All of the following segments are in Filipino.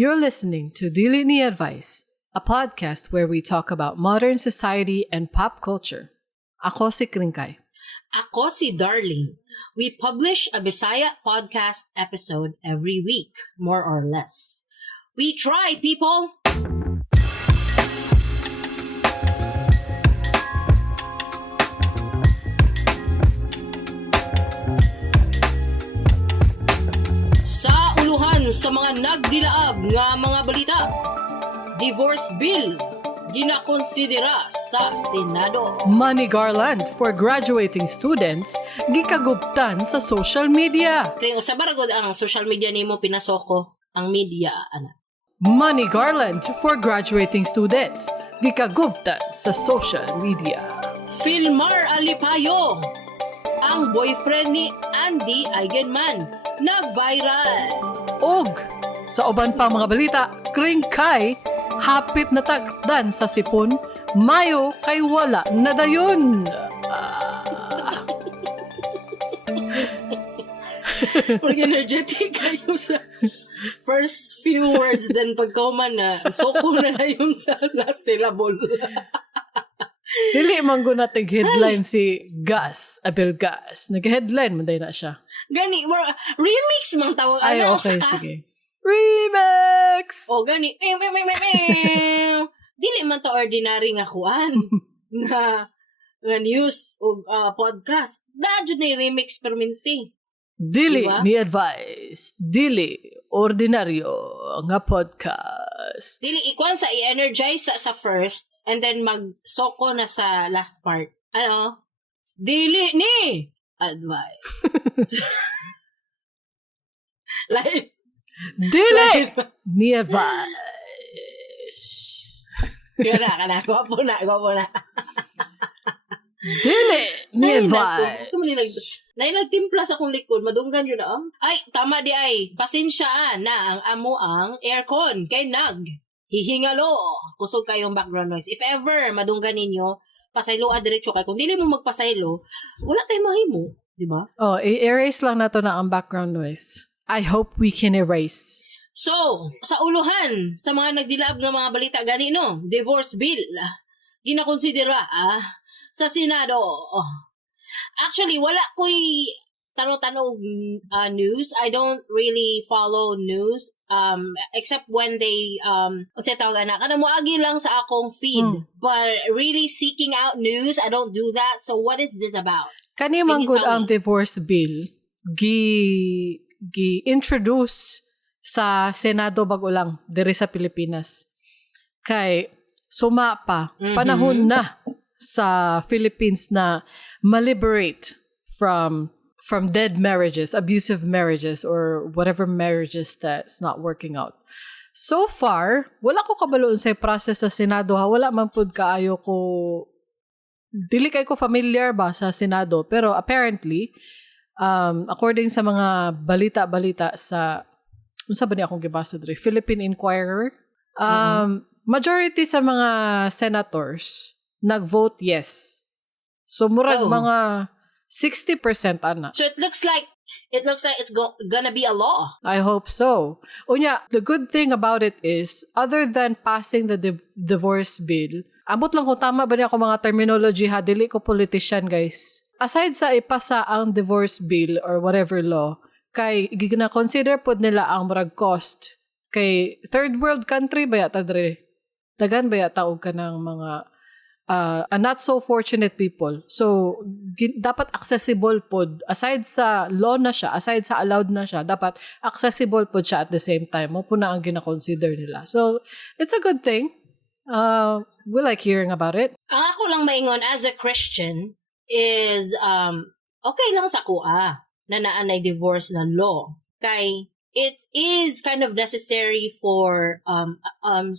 You're listening to Dili Ni Advice, a podcast where we talk about modern society and pop culture. Ako si Kringkay. Ako si Darling. We publish a Bisaya podcast episode every week, more or less. We try, people! Sa uluhan sa mga nagdilaab nga mga balita, divorce bill ginakonsidera sa Senado. Money Garland for graduating students gikaguptan sa social media. Kaya sa baragod ang social media nimo pinasoko ang media ana. Money Garland for graduating students gikaguptan sa social media. Filmar Alipayo, ang boyfriend ni Andy Eigenman, nag-viral. Og sa uban pang mga balita, Kringkay hapit na tagdan sa sipon, mayo kay wala na dayon. Porque energetic kayo sa first few words, then pagkauman na, soko na yung sa last syllable. Dili man ko nating headline si Gus, Abel Gus. Nag-headline man na siya. Gani, remix mang tawag. Ay, okay, sige. Remix! O, gani. Dili man to ordinary nga kuan. nga news o podcast. Dadyo na yung remix perminti. Dili diba? ni advice. Dili ordinaryo nga podcast. Dili ikuan sa i-energize sa first and then mag-soko na sa last part. Ano? Dili ni advice. Like, Dili ni advice. Kana. Gwapo na. Dili ni advice. Nagtimpla sa akong likod, madunggan yun na. Ay, tama di ay. Pasensya na ang amo ang aircon kay hihingalo. Kusog kayong background noise. If ever madunggan ninyo, pasaylo diretso kay. Kung dili mo magpasaylo, wala tayong mahimo. Diba? Oh, i-erase lang nato na ang background noise. I hope we can erase. So, sa uluhan, sa mga nagdilaab ng mga balita gani, no? Divorce bill. Ginakonsidera sa Senado. Actually, wala ko'y tanong-tanong news. I don't really follow news except when they unsa tawag na kada mo agi lang sa akong feed. But really seeking out news, I don't do that. So what is this about? Kani man gud ang divorce bill gi-introduce sa Senado bago lang diri sa Pilipinas. Kay suma pa panahon na sa Philippines na ma-liberate from dead marriages, abusive marriages, or whatever marriages that's not working out. So far, wala ko kabaloon sa process sa Senado ha. Wala man pud kaayo ko, dili kay ko familiar ba sa Senado, pero apparently, according sa mga balita-balita sa, unsa ba ni akong gibasa diri, Philippine Inquirer, majority sa mga senators nag-vote yes. So murag mga 60% ana. So it looks like it's gonna be a law. I hope so. Unya, the good thing about it is, other than passing the divorce bill, amot lang kung tama ba niya ako mga terminology ha, dili ko politician guys. Aside sa ipasa ang divorce bill or whatever law, kay gina-consider pod nila ang murag cost. Kay third world country ba yata dre? Dagan ba yata og kanang mga not so fortunate people. So, dapat accessible pod. Aside sa law na siya, aside sa allowed na siya, dapat accessible pod siya at the same time. Mo po na ang gina-consider nila. So, it's a good thing. We like hearing about it. Ang ako lang maingon as a Christian is, okay lang sa kuha na naanay divorce na law. Kay, it is kind of necessary for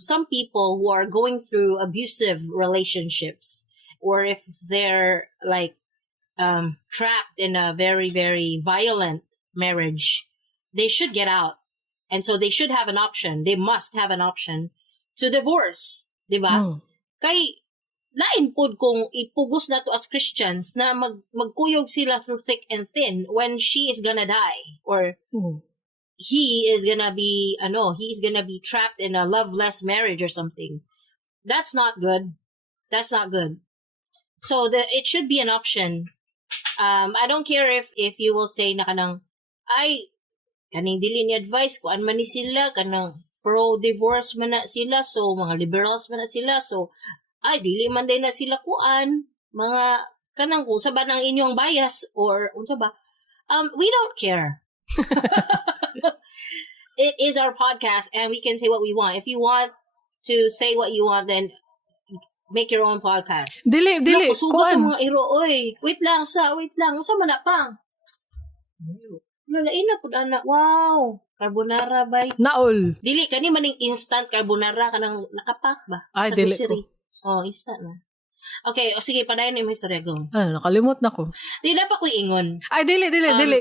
some people who are going through abusive relationships, or if they're like trapped in a very, very violent marriage, they should get out. And so they should have an option. They must have an option to divorce. Diba? Kay, lain pod kung ipugos na to as Christians na magkuyog sila through thick and thin when she is gonna die or he is gonna be trapped in a loveless marriage or something. That's not good. That's not good. So it should be an option. I don't care if you will say na kanang ay kaning dili ni advice ko man ni sila kanang pro-divorce man na sila, so mga liberals man na sila, so ay dili man din na sila kuan mga kanang kung sa ba ng inyong bias or unsa ba. We don't care. It is our podcast and we can say what we want. If you want to say what you want, then make your own podcast. Dili kuan sa mga iro oy. Wait lang. Unsa man na pa? Nalain na pud ana. Wow. Carbonara bay. Naol. Dili kani maning instant carbonara kanang nakapak ba? Ay, sa dili grocery. ko. Instant na. Okay, sige, padayon yung historya ko. Nakalimot na ko. Di dapat ko ingon. Ay, dili.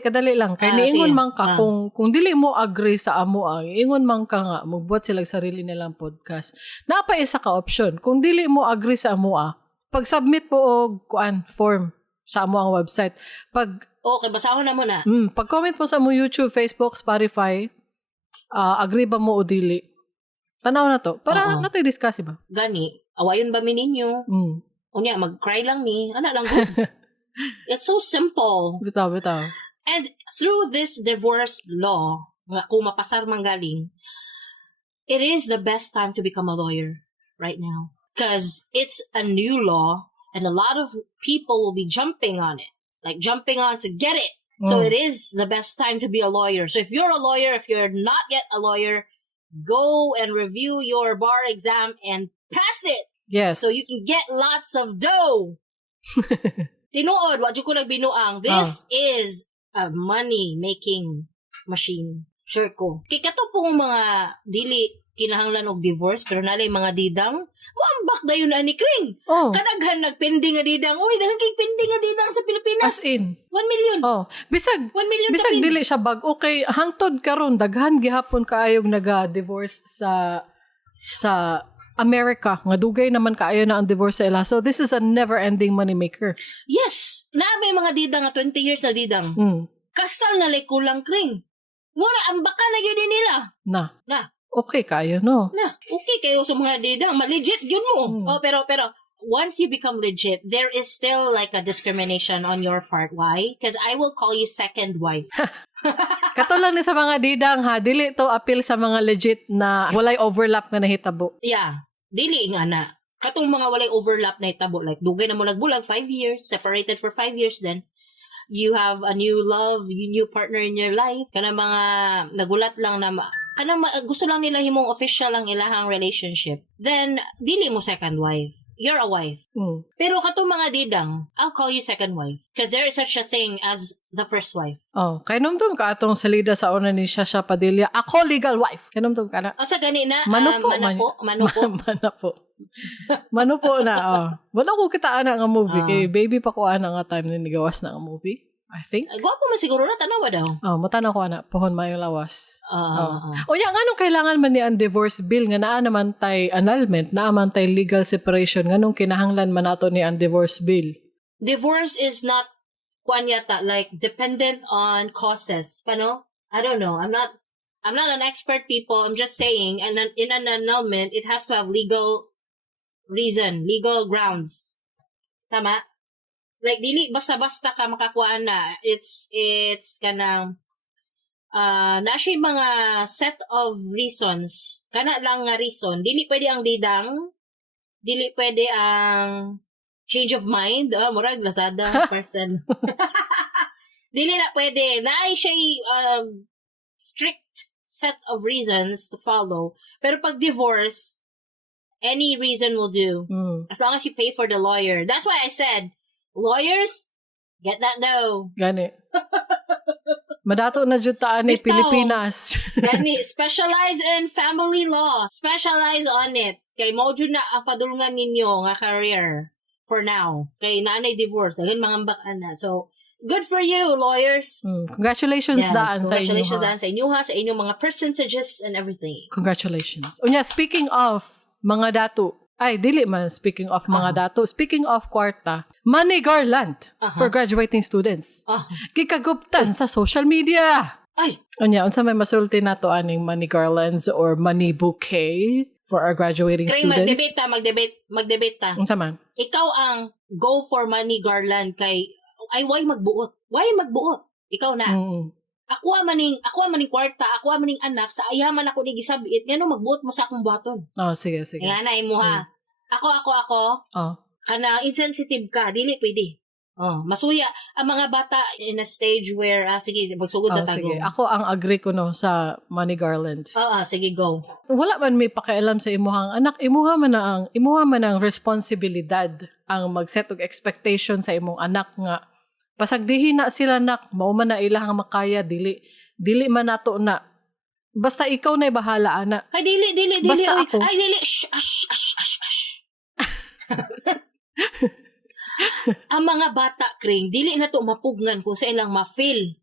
Kadali lang. Kaya niingon sige. man ka, kung dili mo agree sa amo ingon man ka nga, magbuhat sila sarili nilang podcast. Napa isa ka option. Kung dili mo agree sa amo pag-submit mo og form sa amo ang website. Okay, basahon na mo na. Pag-comment mo sa mo YouTube, Facebook, Spotify, agree ba mo o dili? Tanaw na to. Para natin discuss ba? Gani, awayon ba mi ninyo? Unya, mag-cry lang ni. Ana lang good. It's so simple. Bitaw. And through this divorce law, nga kung mapasar man galing, it is the best time to become a lawyer right now. Because it's a new law and a lot of people will be jumping on it. Like jumping on to get it. So it is the best time to be a lawyer. So if you're a lawyer, if you're not yet a lawyer, go and review your bar exam and pass it. Yes. So you can get lots of dough. Tinuod, wadyo ko nagbinuang. This is a money-making machine. Sure ko. Kaya kato pong mga dili kinahanglan og divorce, pero nalay mga didang, maambak na yun ni Kring. Kadaghan nagpending nga didang. Uy, daghan kay pending nga didang sa Pilipinas. As in. 1 million. Bisag 1 million bisag dili siya bag. Okay, hangtod karon daghan gihapon kaayog naga-divorce sa America. Nga dugay naman kaayo na ang divorce sa ila. So this is a never-ending moneymaker. Yes. May mga didang nga 20 years na didang. Kasal na lay kulang Kring. Mura, ambaka na yun din nila. Na. Okay kayo, no? Okay kayo sa mga didang. Ma-legit yun mo. Pero once you become legit, there is still like a discrimination on your part. Why? Because I will call you second wife. Kato lang ni sa mga didang dili to appeal sa mga legit na walay overlap nga nahitabo. Yeah. Dili nga na. Katong mga walay overlap na hitabo. Like, dugay na mo nagbulag 5 years, separated for 5 years then. You have a new love, new partner in your life. Kana mga nagulat lang na gusto lang nila himong official ang ilahang relationship. Then, dili mo second wife. You're a wife. Pero katong mga didang, I'll call you second wife. Because there is such a thing as the first wife. Kay numdum ka atong salida sa una ni Shasha Padilla. Ako legal wife. Kay numdum ka na. Sa gani na, Manupo na. Wala ko kita ana nga movie. Kay baby pa ko ana nga time na nigawas na nga movie. I think. Gwapo man siguro na, tanawa daw. Matanaw ko ana. Pohon mayo lawas. O yan, anong kailangan man ni ang divorce bill nga naa naman tay annulment, naa man tay legal separation, nganong kinahanglan man nato ni ang divorce bill? Divorce is not, like, dependent on causes. Pano? I don't know. I'm not an expert, people. I'm just saying, and in an annulment, it has to have legal reason, legal grounds. Tama? Like, dili basta-basta ka makakuha na. It's kanang, na siya mga set of reasons. Kana lang nga reason. Dili pwede ang didang. Dili pwede ang change of mind. Murag, Lazada person. Dili na pwede. Na siya strict set of reasons to follow. Pero pag divorce, any reason will do. As long as you pay for the lawyer. That's why I said, lawyers, get that dough. Gani. Madato na jud taan ni Pilipinas. Gani, specialize in family law. Specialize on it. Kay mo jud na ang padulungan ninyo nga career for now. Kay naanay divorce, dagan mangambak ana. So, good for you, lawyers. Congratulations daan sa inyo. Congratulations daan sa inyo sa inyong mga percentages and everything. Congratulations. Unya, speaking of mga dato, dili man speaking of mga dato. Speaking of kwarta, Money Garland for graduating students. Gikaguptan sa social media. Ay, Unya, unsa may masulti nato aning money garlands or money bouquet for our graduating Kay students? magdebate ta. Unsa man? Ikaw ang go for money garland kay ay why magbuot? Why magbuot? Ikaw na. Mm. Ako maning kwarta, ako maning anak sa ayaman ako ni gisabit ngano magbuot mo sa akong buhaton. Oh, sige. Nga na imo ha. Ako. Oh. Kana insensitive ka, dili pwede. Oh, masuya ang mga bata in a stage where sige, magsugod na tago. Sige. Ako ang agree ko no sa money garland. Sige, go. Wala man may pakialam sa imuhang anak, imuha man ang responsibilidad ang mag-set og expectation sa imong anak nga pasagdihin na sila nak, mao man na ilahang makaya dili man nato na. Basta ikaw na'y bahala ana. Ay dili. Basta Oy. ako. Ay dili. Ash. Ang mga bata, Kring, dili na to mapugnan kung sa ilang ma-feel.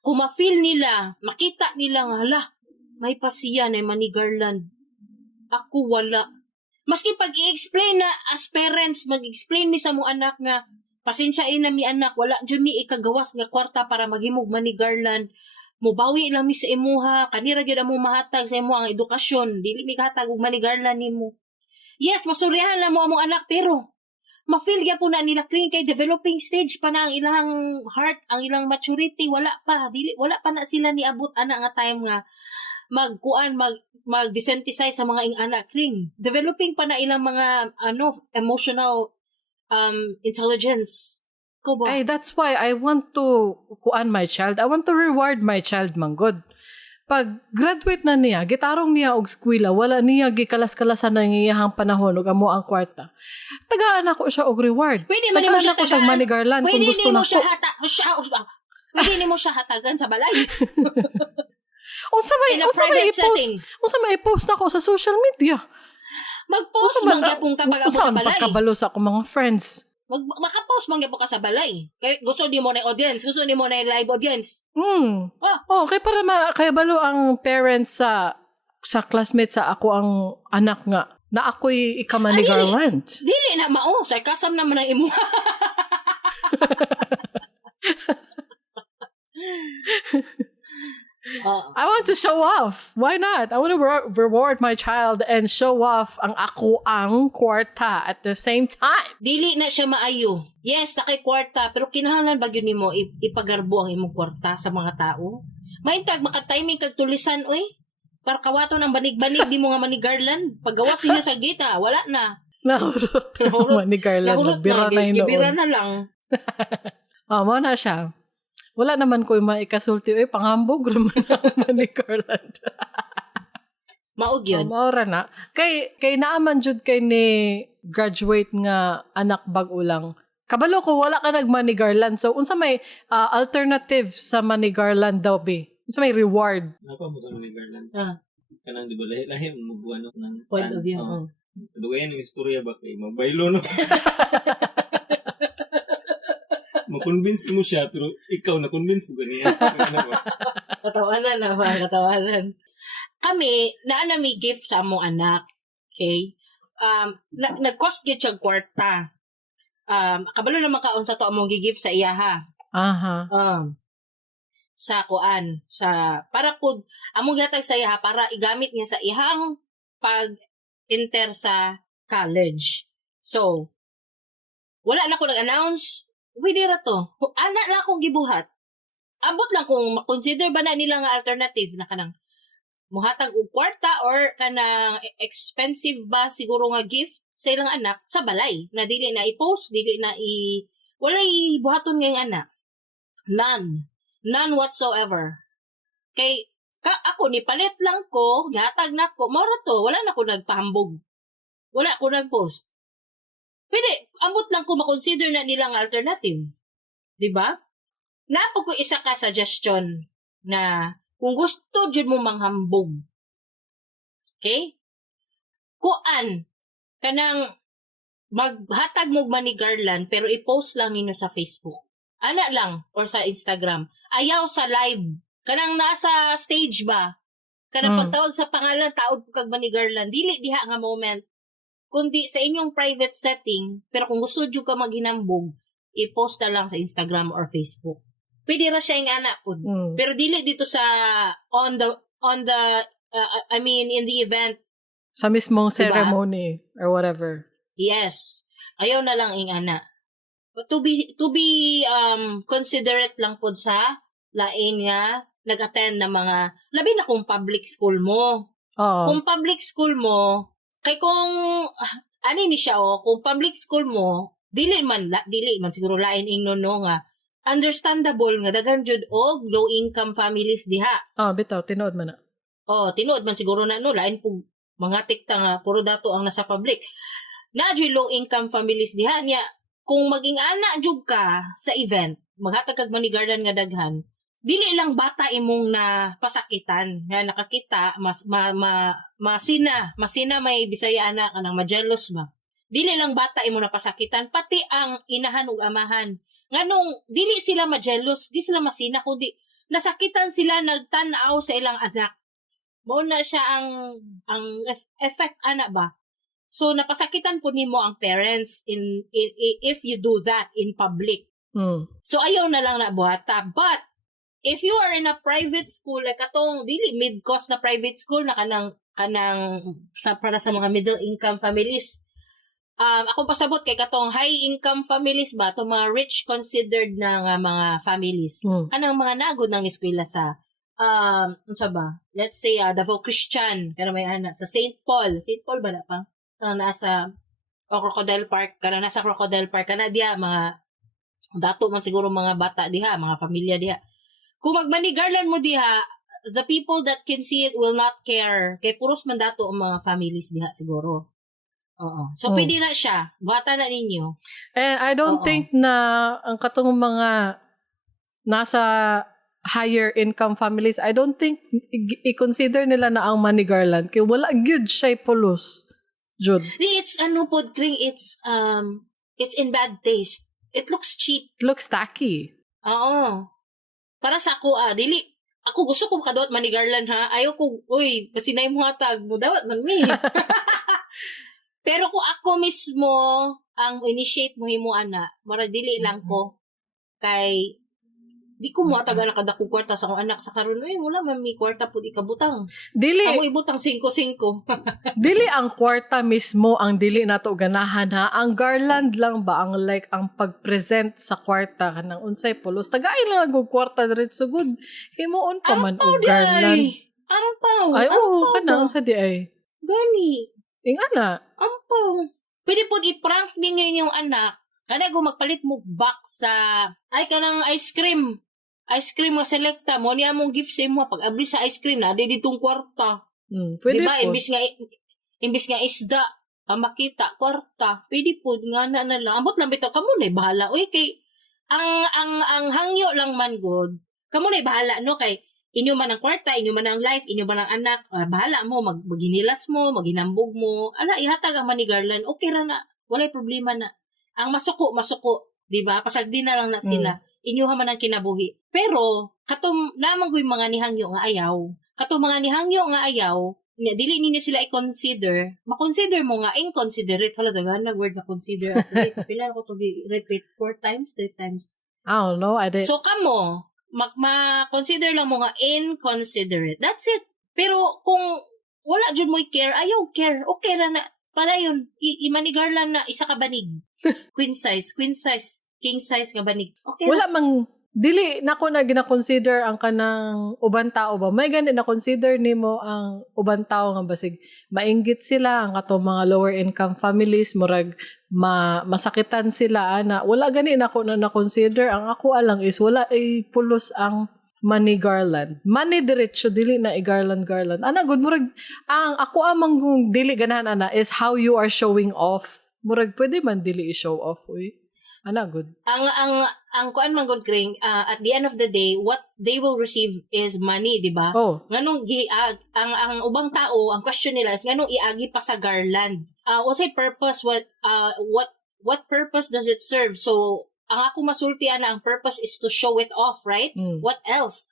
Kung ma-feel nila, makita nila nga, hala, may pasiya na money garland. Ako wala. Maski pag i-explain na as parents, mag-explain mi sa mo anak nga, pasensya na mi anak, wala dyan mi ikagawas nga kwarta para maghimog money garland. Mubawi lang mi sa imuha, kanira gyud among mahatag sa imo ang edukasyon, dili mi kahatag og money garland nimo. Yes, masuryahan lang mo among anak, pero ma-feel ya po na nila Kring kay developing stage pa na ang ilang heart, ang ilang maturity, wala pa na sila niabot ana nga time nga mag-desensitize sa mga ing anak Kring. Developing pa na ilang mga emotional intelligence. Ko ba? Ay, that's why I want to kuan my child. I want to reward my child manggod. Pag graduate na niya, gitarong niya og eskwela, wala niya gikalas-kalasan na iyahang panahon og amo ang kwarta. Tagaan ako siya og reward. Pwede man nimo siya ako siya money garland kung gusto na ko. Pwede nimo siya hatagan sa balay. Unsa may i-post ako sa social media? Mag-post man gyapon ka pag sa balay. Pagkabalo sa akong mga friends. Maka-post man gyapon ka sa balay. Kay gusto nimo na audience, gusto nimo na live audience. Kay para kay balo ang parents sa classmates sa ako ang anak nga na ako'y ika-money garland. Dili na mao, sarcasm naman ang imo. I want to show off. Why not? I want to reward my child and show off ang ako ang kwarta at the same time. Dili na siya maayo. Yes, sakay kwarta, pero kinahanglan ba yun nimo ipagarbo ang imong kwarta sa mga tao? Maintag maka-timing kag tulisan oy. Para kawato ng banig-banig di mo nga money garland. Paggawas niya sa gita, wala na. Nahurot na money garland. Bira na yun. Bira na lang. Mo na siya. Wala naman ko yung maikasulti. Panghambog naman ang money garland. Maog yun. Maura na. Kay naaman jud kay ni graduate nga anak bag-o lang. Kabalo ko, wala ka nag-money garland. So, unsa may alternative sa money garland daw, be? Unsa may reward? Napa mo sa money garland? Kanang di ba lahi mo buwanok ng point of view. Dugayan ng istorya ba kay magbaylo no? Ma-convince mo siya, pero ikaw na-convince mo ganiya. Katawanan. Kami, may gift sa among anak. Okay? Nag-cost gid siya kwarta. Kabalo naman kaon sa to among gi-gift sa iya ha. Sa kuan. Para po, among gatag sa iya para igamit niya sa ihang pag-enter sa college. So, wala na ko nag-announce. Pwede ra to. Ana lang akong gibuhat. Abot lang kung makonsider ba na nila nga alternative na kanang muhatag og kwarta or kanang expensive ba siguro nga gift sa ilang anak sa balay na dili na i-post, dili na walay buhaton nga anak. None whatsoever. Kay ako ni palit lang ko, gihatag na ko, mara to, wala na ko nagpahambog. Wala ko nag-post. Pwede, ambot lang ko makonsider na nilang alternative. Diba? Napo ko isa ka suggestion na kung gusto dyan mo manghambog. Okay? Kuan, kanang maghatag mo money garland pero i-post lang ninyo sa Facebook. Ana lang, or sa Instagram. Ayaw sa live. Kanang nasa stage ba? Kanang pagtawag sa pangalan, taod po kag money garland. Dili diha nga moment. Kundi sa inyong private setting, pero kung gusto nyo ka maghinambog, i-post na lang sa Instagram or Facebook. pwede ra siya yung anak po. Pero dili dito sa on the I mean in the event sa mismong diba? ceremony or whatever. Yes. Ayaw na lang ing ana. To be considerate lang po sa lain nga nag-attend na mga labi na kung public school mo. Oo. Kung public school mo, kay kung ani ni siya kung public school mo, dili man siguro lain ing no nga understandable nga daghan jud og low income families diha. Bitaw tinuod man na. Tinuod man siguro na no lain pug mga tikta nga puro dato ang nasa public. Na jud low income families diha niya kung maging ana jud ka sa event, maghatag kag money garden nga daghan. Dili lang bata imong na pasakitan nga nakakita masina may Bisaya ana kanang majealous ba. Dili lang bata imong na pasakitan pati ang inahan ug amahan. Nganong dili sila majealous, di sila masina kundi nasakitan sila nagtan-aw sa ilang anak. Mao na siya ang effect ana ba. So napasakitan po nimo ang parents if you do that in public. So ayaw na lang na buhata. But if you are in a private school like atong dili mid-cost na private school na kanang para sa mga middle income families. Ako pasabot kay katong high income families ba to mga rich considered na nga mga families. Kanang mga nagod ng eskwela sa unsa ba? Let's say Davao Christian kana may anak sa St. Paul ba na pa? Nasa Crocodile Park nasa Crocodile Park kana diha mga dato man siguro mga bata diha, mga pamilya diha. Kung mag-money garland mo diha, the people that can see it will not care. Kay puros man dato ang mga families diha siguro. So pwede na siya. Bata na ninyo. And I don't think na ang katong mga nasa higher income families, I don't think i-consider nila na ang money garland kay wala gyud siya pulos. Jud. It's it's in bad taste. It looks cheap. It looks tacky. Oo. Para sa ako, dili. Ako gusto ko makadawat money garland ha. Ayaw ko, pasinay mo hatag mo. Dawat man mi. Pero kung ako mismo ang initiate mo himo ana, mara dili lang ko. Kay, di ko mo hataga nakadako kwarta sa akong anak sa karon wala man mi kwarta pud ikabutang. Dili amo ibutang 5-5. Dili ang kwarta mismo ang dili nato ganahan ha. Ang garland lang ba ang like ang pag-present sa kwarta kanang unsay pulos. Tagay lang og kwarta diretso good. Himuon pa man og garland. Ampaw. Ay kanang sa di ay. Gani. Ingana. Ampaw. Pwede po i-prank ninyo inyong anak. Kana go magpalit mo box sa kanang ice cream. Ice cream nga selekta mo niya mong gift sa imo pag abli sa ice cream na ditong kwarta. Pwede diba? po. Imbis nga isda makita kwarta. Pwede po nga na lang. Ambot lang bitaw kamo na bahala. Kay ang hangyo lang man god. Kamo na bahala no kay inyo man ang kwarta, inyo man ang life, inyo man ang anak. Bahala mo maginilas mo, maginambog mo. Ihatag ang money garland. Okay ra na. Walay problema na. Ang masuko, di ba? Pasagdi na lang na sila. Inyo man ang kinabuhi. Pero, katong namang ko'y mga nihangyo nga ayaw. Katong mga nihangyo nga ayaw, dili ninyo sila i-consider, makonsider mo nga inconsiderate. Hala, dagan na word na consider. Pila ko to repeat 4 times, 3 times. I don't know. So, kamo, ma-consider lang mo nga inconsiderate. That's it. Pero, kung wala dyan mo i-care, ayaw care. Okay na na. Pala yun, i-manigar lang na isa ka banig. Queen size, king size nga banig. Okay wala na. mang dili nako na gina-consider ang kanang uban tao ba. May gani na consider nimo ang uban tao nga basig mainggit sila ang ato mga lower income families murag masakitan sila ana. Wala gani nako na consider ang ako alang is wala ay pulos ang money garland. Money diretso dili na i-garland. Ana good murag ang ako amang dili ganahan ana is how you are showing off. Murag pwede man dili i-show off Ana good. Ang kuan man good kring at the end of the day what they will receive is money, di ba? Nganong ang ubang tao ang question nila is nganong iagi pa sa garland. What's purpose what purpose does it serve? So ang ako masulti ana ang purpose is to show it off, right? What else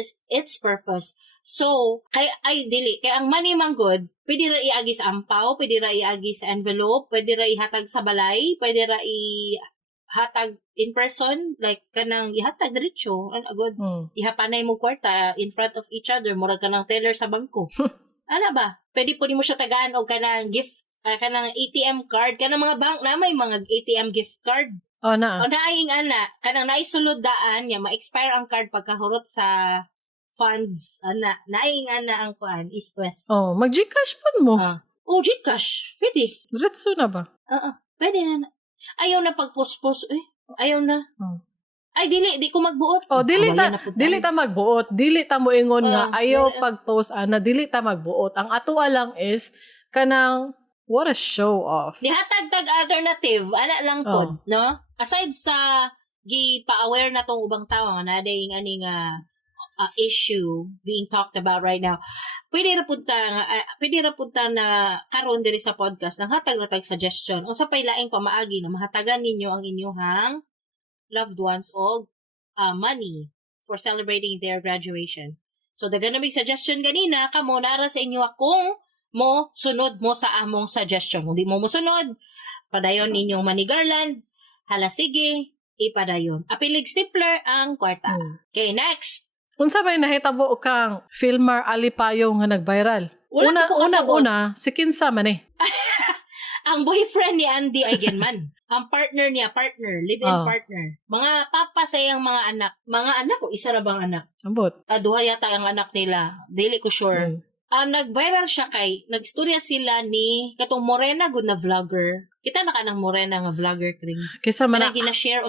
is its purpose? So kay ang money man good pwede ra iagi sa ampaw, pwede ra iagi sa envelope, pwede ra ihatag sa balay, pwede ra hatag in person, like kanang ihatag diretso, agad ihapanay mo kwarta in front of each other, murag kanang teller sa bangko. Ano ba? Pwede po mo siya tagaan og kanang gift, kanang ATM card, kanang mga bank na may mga ATM gift card. Oh, na. O naaying ana, kanang naisulod daan niya, ma-expire ang card pagkahurot sa funds. Ana, naaying ana ang kuan, east-west. Oh, mag-Gcash pa mo. Gcash. Pwede. Diretso na ba? Pwede na. Ayaw na pag-post-post. Ayaw na. Ay, di ko magbuot. Oh, dili ta magbuot. Dili ta mo ingon nga ayaw pag-post ana, dili ta magbuot. Ang atoa lang is kanang what a show off. Dihatag-tag alternative, ana lang pod, no? Aside sa gi-pa-aware na tong ubang tao nga naday aning issue being talked about right now. Pwede ra punta na karon diri sa podcast ang hatag-ratag suggestion. Unsa pay laing pamaagi na mahatagan ninyo ang inyong loved ones og money for celebrating their graduation. So dagan na may suggestion ganina kamo nara sa inyo kung mo sunod mo sa among suggestion. Kung di mo sunod, padayon ninyong money garland, hala sige, ipadayon. Apilig stapler ang kwarta. Okay, next. Unsa may nahitabo kang Filmar Alipayo nga nag-viral? Una, si Kinsa man eh. Ang boyfriend ni Andy Eigenman. Ang partner niya, live-in partner. Mga papa sa iyang mga anak. Mga anak o isa ra bang anak? Ambot. Duha yata ang anak nila. Dili ko sure. Nag-viral siya nagstorya sila ni katong morena good na vlogger. Kita na ka ng morena nga vlogger kring. Kisa man kanang gina-share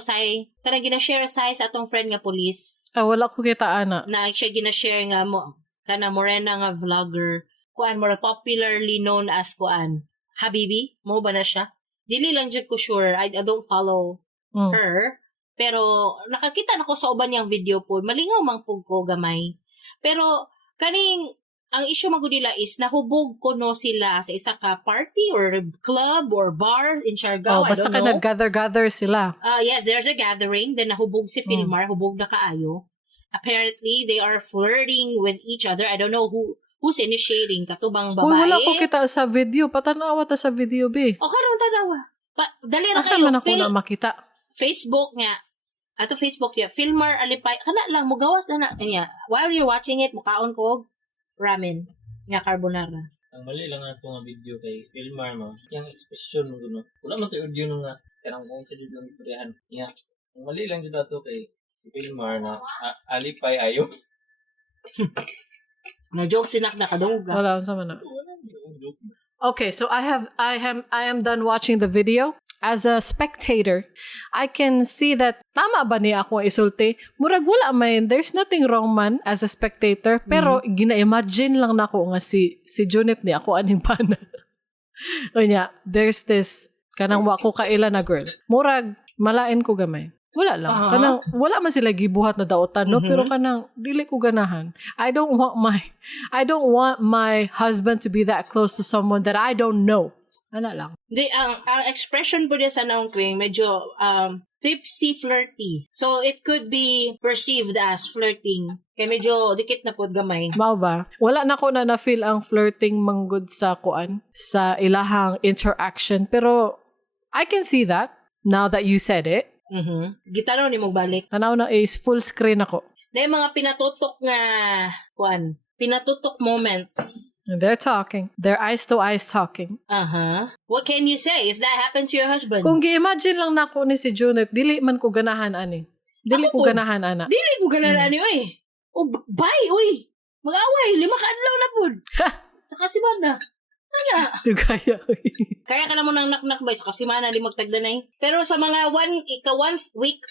usay sa atong friend nga police. Wala ko kita ana. Na siya gina-share nga mo kana morena nga vlogger. Kuan more popularly known as kuan Habibi, mo ba na siya? Dili lang jud ko sure. I don't follow her. Pero nakakita na ko sa uban niyang video po. Malingaw man pug ko gamay. Pero kaning ang issue magudila is nahubog ko no sila sa isa ka party or club or bar in Siargao. Basta ka nag-gather sila. Yes, there's a gathering. Then nahubog si Filmar. Hubog na kaayo. Apparently, they are flirting with each other. I don't know who's initiating. Katubang babae. Wala ko kita sa video. Patanawa ta sa video, be. O, karon tanawa. Dali na Asa kayo. man ako na makita? Facebook nga. Ato Facebook niya. Filmar Alipay. Kana lang, mugawas na niya. While you're watching it, mukaon ko ramen nga carbonara. Ang mali lang ato nga video kay Filmar mo. Yang expression mo kuno. Wala man kay audio nung nga kanang kung sa jud lang istoryahan. Nga. Ang mali lang jud ato kay Filmar na alipay ayo. Na joke sinak na kadungga. Wala unsa man na. Okay, so I am done watching the video. As a spectator, I can see that tama ba niya ako isulti? Murag wala man, there's nothing wrong man as a spectator, pero gina-imagine lang nako nga si Junip ni ako aning pana. Unya, there's this kanang wa ko kaila na girl. Murag malain ko gamay. Wala lang. Kanang wala man sila gibuhat na daotan no, pero kanang dili ko ganahan. I don't want my husband to be that close to someone that I don't know. Ano lang. Ang expression po niya sa naong kring medyo tipsy flirty. So it could be perceived as flirting. Kaya medyo dikit na po gamay. Mao ba? Wala na ko na feel ang flirting manggod sa kuan sa ilahang interaction, pero I can see that now that you said it. Gitanaw ni mong balik. Tanaw na is full screen ako. Na yung mga pinatutok nga kuan. Pinatutok moments. They're talking. They're eyes to eyes talking. What can you say if that happens to your husband? Kung gi-imagine lang nako ni si Junip, dili man ko ganahan ani. Dili ko ganahan ana. Dili ko ganahan ani oy. O bye oy. Mag-away 5 ka adlaw na pud. Sa kasimana. Ana. Tugaya oy. Kaya ka na mo nang naknak ba sa kasimana di magtagdanay. Pero sa mga once week,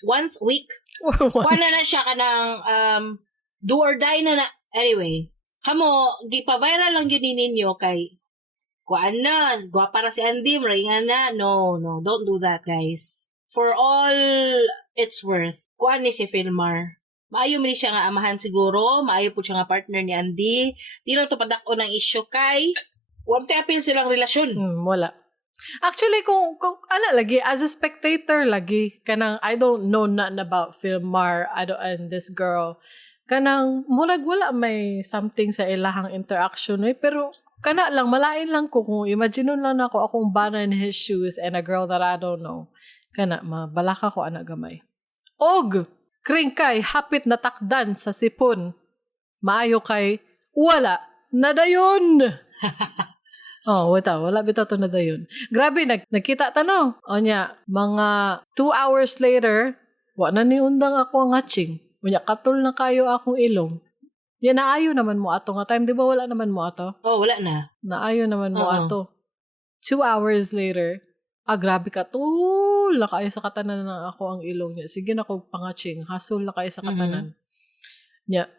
wala na siya kanang do or die na. Anyway, kamo gipa-viral lang gyud ninyo kay kuan na, gwapa ra si Andy, maringan na. No, don't do that, guys. For all it's worth, kuan ni si Filmar. Maayo man siya nga amahan siguro, maayo po siya nga partner ni Andy. Di lang to padak-o ng issue kay wag te appeal silang relasyon. Wala. Actually, kung ala lagi, as a spectator lagi, kanang I don't know nothing about Filmar, and this girl. Kanang murag wala may something sa ilahang interaction pero kana lang malain lang ko kung imagine lang ako akong bana in his shoes and a girl that I don't know. Kana, mabalaka ko anak gamay. Og, kringkay, hapit na takdan sa sipon. Maayo kay, wala, nadayon. Wala bitaw to nadayon. Grabe, nagkita tanaw. O niya, mga 2 hours later, wala ni undang ako ang hatching. O niya, katul na kayo akong ilong. Yan, naayo naman mo ato nga time. Di ba wala naman mo ato? Wala na. Naayo naman mo ato. 2 hours later, grabe ka. Tul na kayo sa katanan na ako ang ilong niya. Sige na ko pangatching. Hasol na kayo sa katanan. Niya,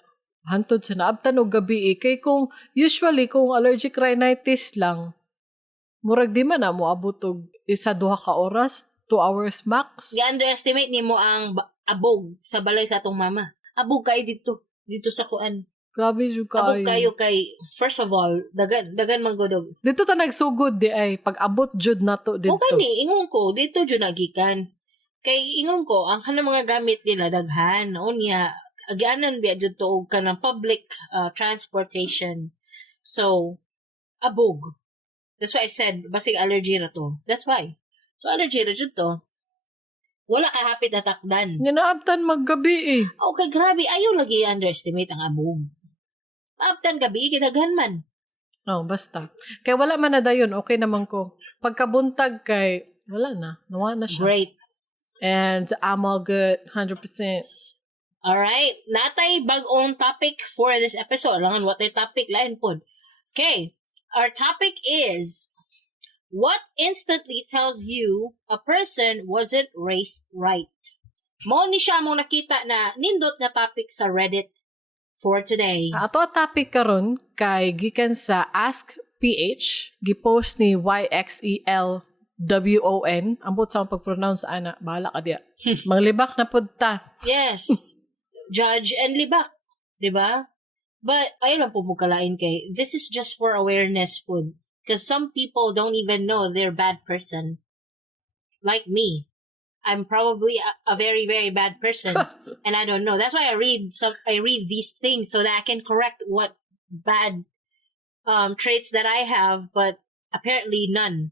hantod sa naabtan og gabi kay kung usually kung allergic rhinitis lang, murag di man na mo abot og 1-2 ka oras, 2 hours max. I-underestimate ni mo ang abog sa balay sa atong mama. Abog kayo dito sa kuan. Grabe jud Abog kayo kay, first of all, dagan manggodog. Dito ta nagsugod di ay pag abot jud nato dito. Okay ni, ingon ko, dito jud nagikan. Kay ingon ko, ang kanang mga gamit nila daghan, unya, agyanan biya jud to og kanang public transportation. So, abog. That's why I said, basig allergy ra to. That's why. So, allergy ra jud to. Wala ka hapit na takdan. Ginaabtan maggabi Okay, grabe. Ayaw lagi underestimate ang abog. Maabtan gabi, kinaghan man. Basta. Kaya wala man na dayon, okay naman ko. Pagkabuntag kay, wala na. Nawa na siya. Great. And I'm all good, 100%. Alright. Natay bag-ong topic for this episode. Alangan, what ay topic? Lain pod. Okay. Our topic is, what instantly tells you a person wasn't raised right? Mo ni siya mong nakita na nindot na topic sa Reddit for today. Ato ang topic karon kay gikan sa Ask PH, gipost ni YXELWON. Ambot sa akong pag-pronounce ana, bahala ka diya. Manglibak na pud ta. Yes. Judge and libak. Diba? But, ayun lang po mukalain kay, this is just for awareness po. Because some people don't even know they're a bad person. Like me. I'm probably a very, very bad person. And I don't know. That's why I read these things so that I can correct what bad traits that I have, but apparently none.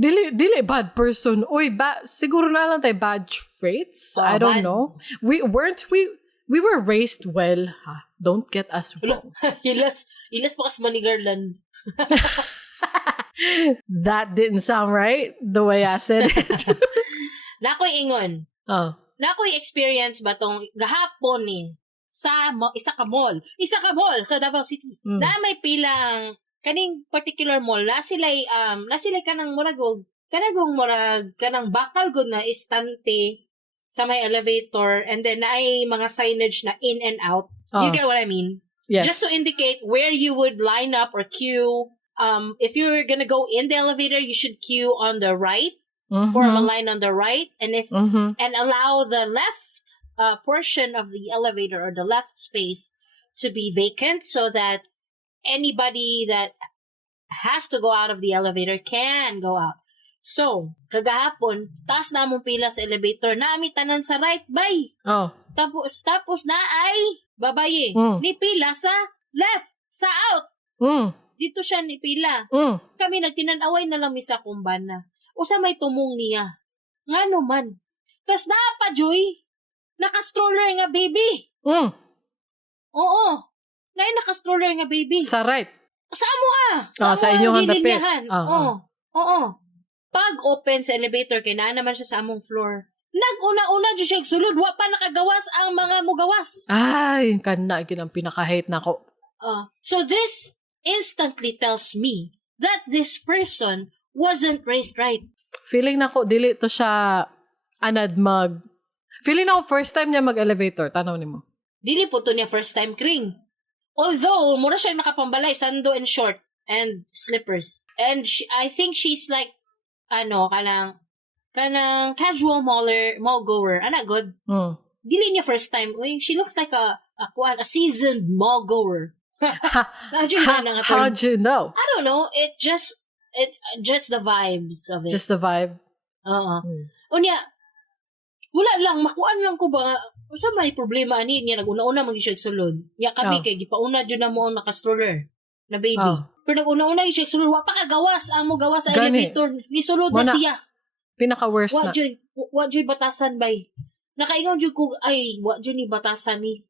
Dili bad person. Uy, siguro na lang tayo bad traits. I don't know. We were raised well. Don't get us wrong. Ilas pa kas Manigarland. That didn't sound right the way I said it. Nakoy ingon. Nakoy experience ba tong gahapon ni sa isa ka mall sa Davao City. Na may pilang kaning particular mall na sila'y kanang murag kanang bakal gud na istante sa may elevator, and then naay mga signage na in and out. You get what I mean? Yes. Just to indicate where you would line up or queue. If you're gonna go in the elevator, you should queue on the right. Form a line on the right, and and allow the left portion of the elevator or the left space to be vacant, so that anybody that has to go out of the elevator can go out. So, kagahapon, taas na mong pila sa elevator, naami tanan sa right, bay. Tapos na ay babaye. Ni pila sa left, sa out. Dito siya ni pila. Kami nagtinan-away na lang misa kumbana. Usa may tumong niya. Ngano man. Tas naa pa, Joy, naka-stroller nga baby. Oo. Naka-stroller nga baby. Sa right. Sa amo sa inyong handapit. Oo. Pag open sa elevator, kay naa naman siya sa among floor. Nag-una-una dyan siya sulod. Wa pa nakagawas ang mga mugawas. Ay, kana yun ang pinaka-hate na ko. So this instantly tells me that this person wasn't raised right. Feeling na ko, dili to siya feeling na ko first time niya mag-elevator. Tanaw ni mo. Dili po to niya first time, Kring. Although, mura siya nakapambalay, sando and short, and slippers. And I think she's like, kanang casual mall goer. Ana, good. Dili niya first time. Uy, she looks like a seasoned mall goer. How'd you know? I don't know. It just the vibes of it. Just the vibe? Unya, wala lang, makuan lang ko ba, sa may problema niya, nag-una-una mag-isig sulod. Ya kami kay gipauna dyan na mo naka-stroller na baby. Pero nag-una-una isig sulod, wa pa kagawas, amo gawas sa elevator, ni sulod na siya. Pinaka-worst na. wa jud batasan bay. Nakaingon jud ko ay wa jud ni batasan ni.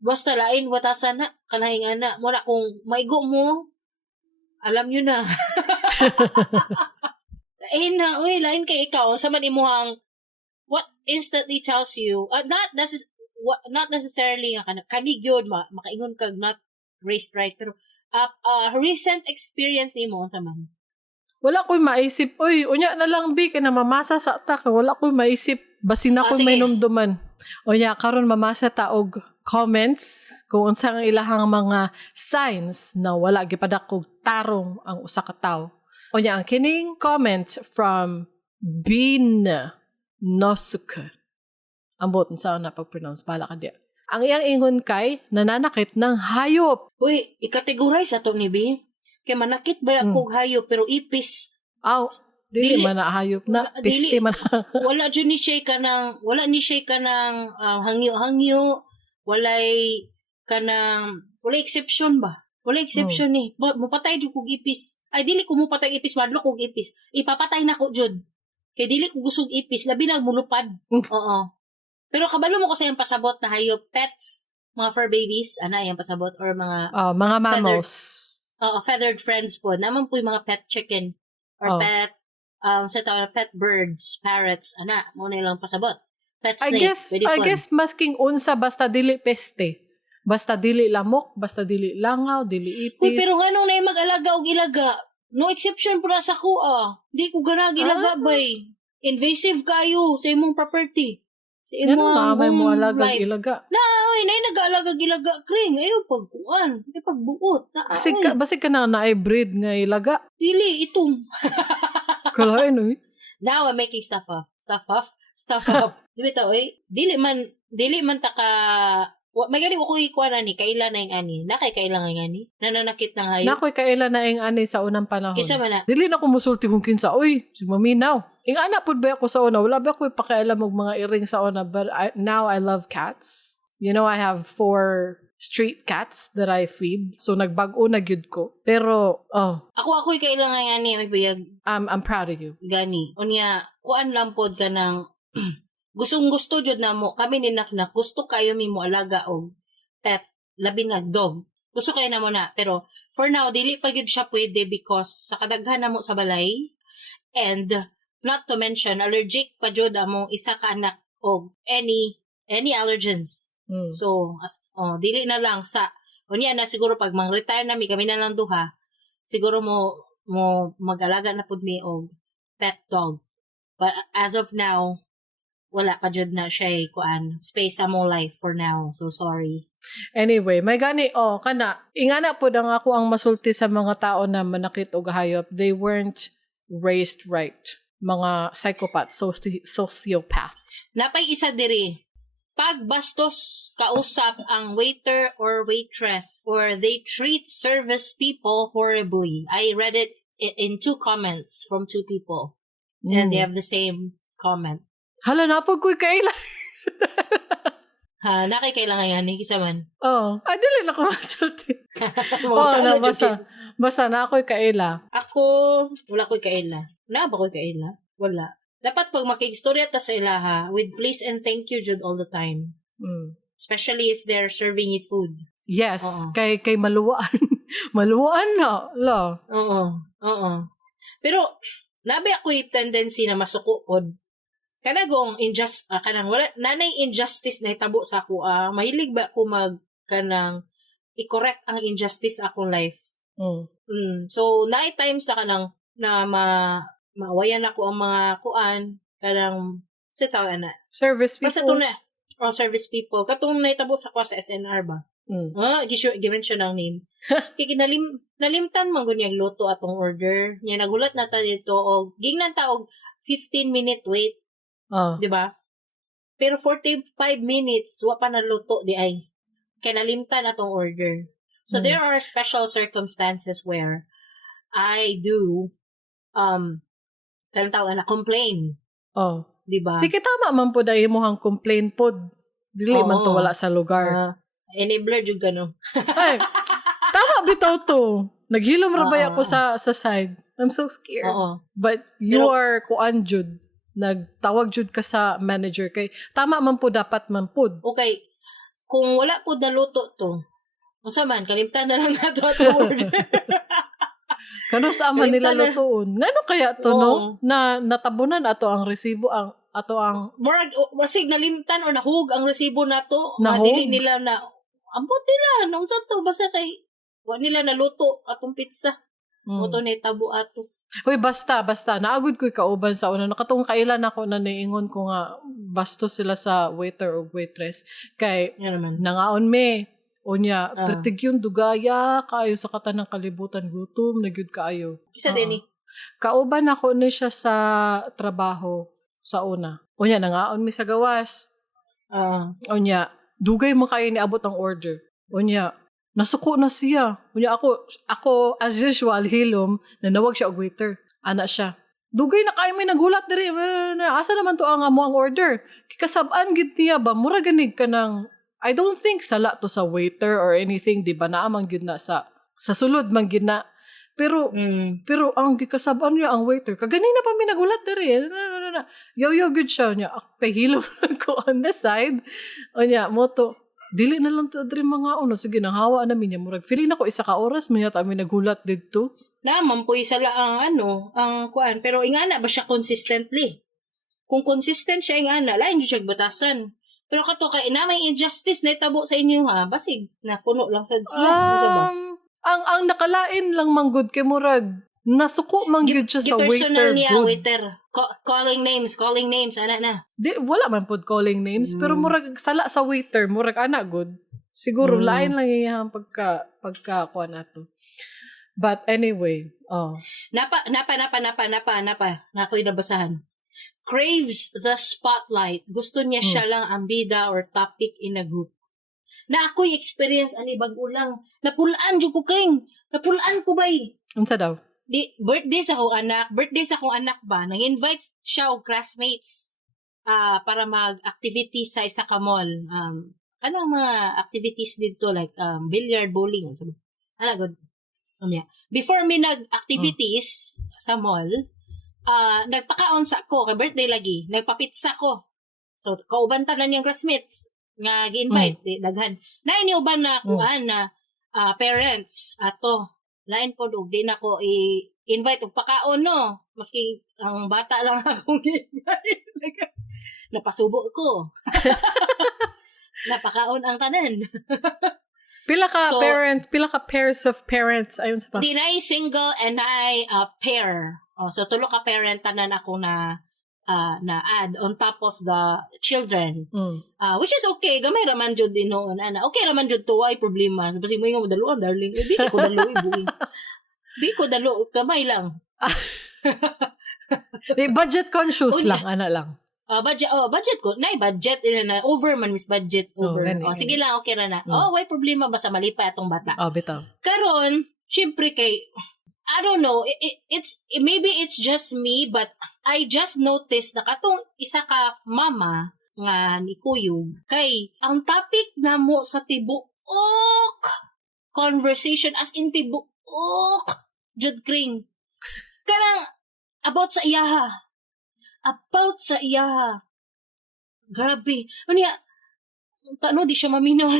Basta lain batasan na kanahing ana mo na kung maigo mo alam nyo na. Lain kay ikaw sa man imuhang what instantly tells you not necessarily nga kani gyud makaingon kag not raised right pero recent experience nimo sa man. Wala ko'y maisip. Uy, unya na lang bi, kaya mamasa sa ta. Wala ko'y maisip. Basin ako may numduman. Unya, karon mamasa ta og comments kung unsang ilahang mga signs na wala gipadakog tarong ang usa ka tawo. Unya, ang kining comments from Bin Nosuke. Ambot sa na pag-pronounce. Bala ka diya. Ang iyang ingon kay, nananakit ng hayop. Uy, i-categorize ato ni B. Kaya manakit ba ako hayop pero ipis. Dili man na hayop na. Piste man. Wala dyan ni siya ka ng hangyo-hangyo. Walay exception ba? Wala exception eh. Mupatay dyan kong ipis. Ay, dili ko mupatay ipis. Madlo kong ipis. Ipapatay na ko dyan. Kaya dili ko gusog ipis. Labi na mulupad. Oo. Pero kabalo mo kasi yung pasabot na hayop. Pets. Mga fur babies. Yung pasabot. Or mga mammals. Feathered friends po. Naman po yung mga pet chicken or pet pet birds, parrots, muna lang pasabot. Pet snake. I guess masking unsa basta dili peste. Basta dili lamok, basta dili langaw, dili ipis. Uy, pero nga nung na mag-alaga o gilaga, no exception po na sa kuha. Di ko gana gilaga bay. Invasive kayo sa imong property. Sa imong may mo alaga life. gilaga. Nag-aalaga gilaga kring ayaw pagkuan ay pagbuot basig ka na breed nga ilaga dili itong kalain oy now I'm making stuff up dili ta oy dili man ta ka may gani ko ikuan ani kaila na yung ani na kay kaila nga ani nananakit ng hayop nakoy kaila na yung ani sa unang panahon kisa man na dili na ko musulti kung kinsa oy si maminaw ing ana pud ba ako sa una wala ba ko ipakailam og mga iring sa una but now I love cats. You know, I have 4 street cats that I feed. So, nagbag-o na gyud ko. Pero, Ako'y kailangan nga niya, may bayag. I'm proud of you. Gani. Unya, kuan lang pod ka ng gustong-gusto jud na mo. Kami ni Naknak, gusto kayo mi mo alaga og pet, labi na dog. Gusto kayo na mo na. Pero, for now, dili pa gyud siya pwede because sa kadaghan na mo sa balay. And, not to mention, allergic pa jud among isa ka anak og any allergens. So, dili na lang sa, unya na siguro pag mang-retire na kami na lang duha, siguro mo mag-alaga na pud mi og pet dog. But as of now, wala pa jud na siya space sa mo life for now. So, sorry. Anyway, may gani, ingana po ang ako ang masulti sa mga tao na manakit og hayop. They weren't raised right. Mga psychopath, sociopath. Napay isa diri. Pag bastos kausap ang waiter or waitress or they treat service people horribly. I read it in 2 comments from 2 people. And they have the same comment. Hala, napag ko'y kaila. Nakikailangan yan. Kisa man. Dili na ko masulti. Basta na ako'y kaila. Ako, wala ko'y kaila. Na ba ko'y kaila? Wala. Dapat pag makikistorya ta sa ilaha, with please and thank you jud all the time. Especially if they're serving you food. Yes, kay maluwaan. Maluwaan na. Oo. Pero, nabi ako'y tendency na masuko pod. Kanagong nanay injustice na hitabo sa ako. Mahilig ba ako i-correct ang injustice sa akong life? So, night times na maawayan ako ang mga kuan kanang service people. Basta to na service people katong naitabo sa kwa sa SNR ba gi-mention ang name kay nalimtan man gud yung luto atong order nya nagulat na ta dito og gingnan ta og 15-minute wait di ba pero 45 minutes wa pa naluto di ay kay nalimtan atong order so there are special circumstances where I do kanang tawag na complain. Diba? Di tama man po dahil mo hang complain po. Dili man to wala sa lugar. Enabler jud ka no. Ay, tama bitaw to. Naghilom rabay ako sa side. I'm so scared. But you are kuan jud. nagtawag jud ka sa manager kay tama man po dapat man pud. Okay, kung wala po naluto to, unsa man, kalimtan na lang nato ato order. Kano sa man nila Kalimtan na- lutuon? Ngano kaya to Oo. no? Na natabunan ato ang resibo ang Murag, masig nalimtan o nahug ang resibo nato. Nahug? Dili nila na, ambot nila, nung sa to, basta kay, wa nila naluto atong pizza. Oto na tabo ato. Hoy, basta. Naagod ko'y kauban sa una. Nakatong kailan ako na naiingon ko nga bastos sila sa waiter o waitress. Kay, Yan naman. nangaon me. Unya, Ah. pertig yun, dugaya, kaayo sa katanang kalibutan, gutom, nagyud kaayo. Isa Oo. din eh. Kauban ako ni siya sa trabaho sa una. Unya, nangaon mi sa gawas. Unya, dugay mo kayo niabot ang order. Unya, nasuko na siya. Unya, ako as usual, hilom, nanawag siya og waiter. Ana siya. Dugay na kayo may nagulat diri. Asa naman to ang amo ang order? Kikasabaan gid niya ba? Mura ganig ka ng, I don't think sala to sa waiter or anything, di ba? Naamang gid na sa sulod man gid na. Pero ang gikasabaan niya ang waiter. Kaganina pa may nagulat diri. Yo good siya niya. Kay hilom ko on the side. O niya, moto. Dili na lang to diri mga uno. Sige, nanghawa namin niya. Murag, feeling ako isa ka oras mo niya kami nagulat dito. Naman po isa lang ang kuan. Pero ingana ba siya consistently? Kung consistent siya ingana, lain siya batasan. Pero kato kay na may injustice na itabo sa inyo ha. Basig, na puno lang sa siya. Ano ba? Ang nakalain lang manggod kay murag. Nasuko manggod siya sa Personal waiter. niya, Good. waiter. Calling names, ana na. Di, wala man pod calling names. Pero murag sala sa waiter. Murag ana good. Siguro lain lang yung pagka kuha na to. But anyway, Napa. Nako'y nabasahan. Craves the spotlight. Gusto niya siya lang ang bida or topic in a group. Na ako'y experience ani bag-ulang. Napulaan jud ko kring. Napulaan ko bay. unsa daw? Birthday sa akong anak ba. Nang-invite siya og classmates para mag-activity sa isa ka mall. Anong mga activities dito like billiard, bowling. Good. Before mi nag-activities sa mall, nagpakaon sa ko, kay birthday lagi, nagpapitsa ko. So, kauban tanan yung classmates nga gi-invite, daghan. Na iniuban na kuan na parents ato. Lain po dug di na ko i-invite og pakaon no. Maski ang bata lang akong i-invite. Napasubo ko. Napakaon ang tanan. Pila ka So, pairs of parents ayon sa pa. Di na single and I pair. So tulo ka parent tanan ako na add on top of the children. Which is okay. Gamay raman jud din noon. Okay raman jud to, ay problema. Kasi mo yung daluan, darling. Di ko dalo ibuin. Di ko dalo, kamay lang. Budget conscious lang, ana lang. Budget ko. Nay, budget. Na, over man, miss budget. Over. Gani. Sige lang, okay ra na. Why problema basta mali pa atong bata. Bitaw. Karon, syempre kay, I don't know, maybe it's just me, but I just noticed na katong isa ka mama nga ni Kuyog, kay ang topic na mo sa tibuok conversation, as in tibuok jud kring kanang about sa iyaha. Grabe. Unya, di siya maminaw.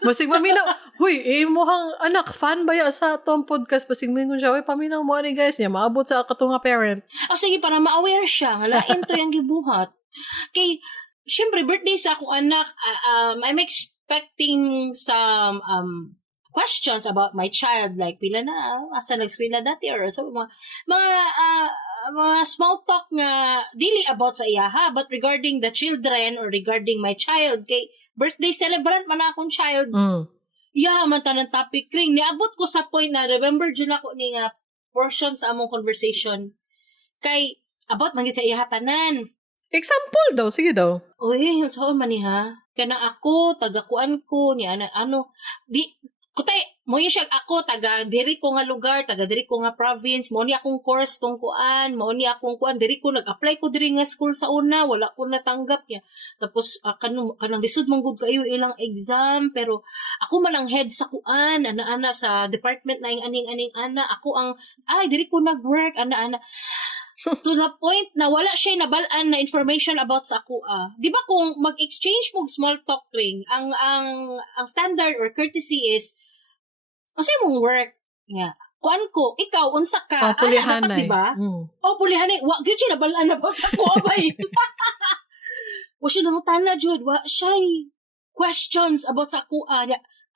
Basig maminaw. Huy, mohang anak, fan ba ya sa tong podcast? Basig mingon siya, huy, paminaw mo ani guys niya, maabot sa katunga parent. Sige, para ma-aware siya, nga lain to yung gibuhat. Kay, syempre, birthday sa akong anak, I'm expecting some questions about my child, like, pila na, asa nag-eskwela dati, or so, mga small talk nga, dili about sa iyaha, but regarding the children, or regarding my child, kay, birthday celebrant man akong child, iyaha man tanang topic ring, niabot ko sa point na, remember dyan ako ni nga, portion sa among conversation, kay, about man sa iyaha tanan. Example daw, sige daw. Uy, saan man niya? Kana ako, tagakuan ko, niya, kutay, mo yun siya ako, taga diri ko nga lugar, taga diri ko nga province, mo ni akong course tong kuan, mo ni akong kuan, diri ko nag-apply ko diri nga school sa una, wala ko natanggap ya. Tapos kanang lisod man gud kayo ilang exam, pero ako man ang head sa kuan, ana sa department na aning ana, ako ang diri ko nag-work, ana. To the point na wala siya nabalaan na information about sa ako. Di ba kung mag-exchange mo small talk ring, ang standard or courtesy is, kasi mong work nga. Kuan ko, ikaw, unsa ka. Pulihan dapat, na di ba? Pulihan na. Wa, gyud siya nabalaan about sa ako, abay. Wa siya namutana, Jud. Wa siya questions about sa ako.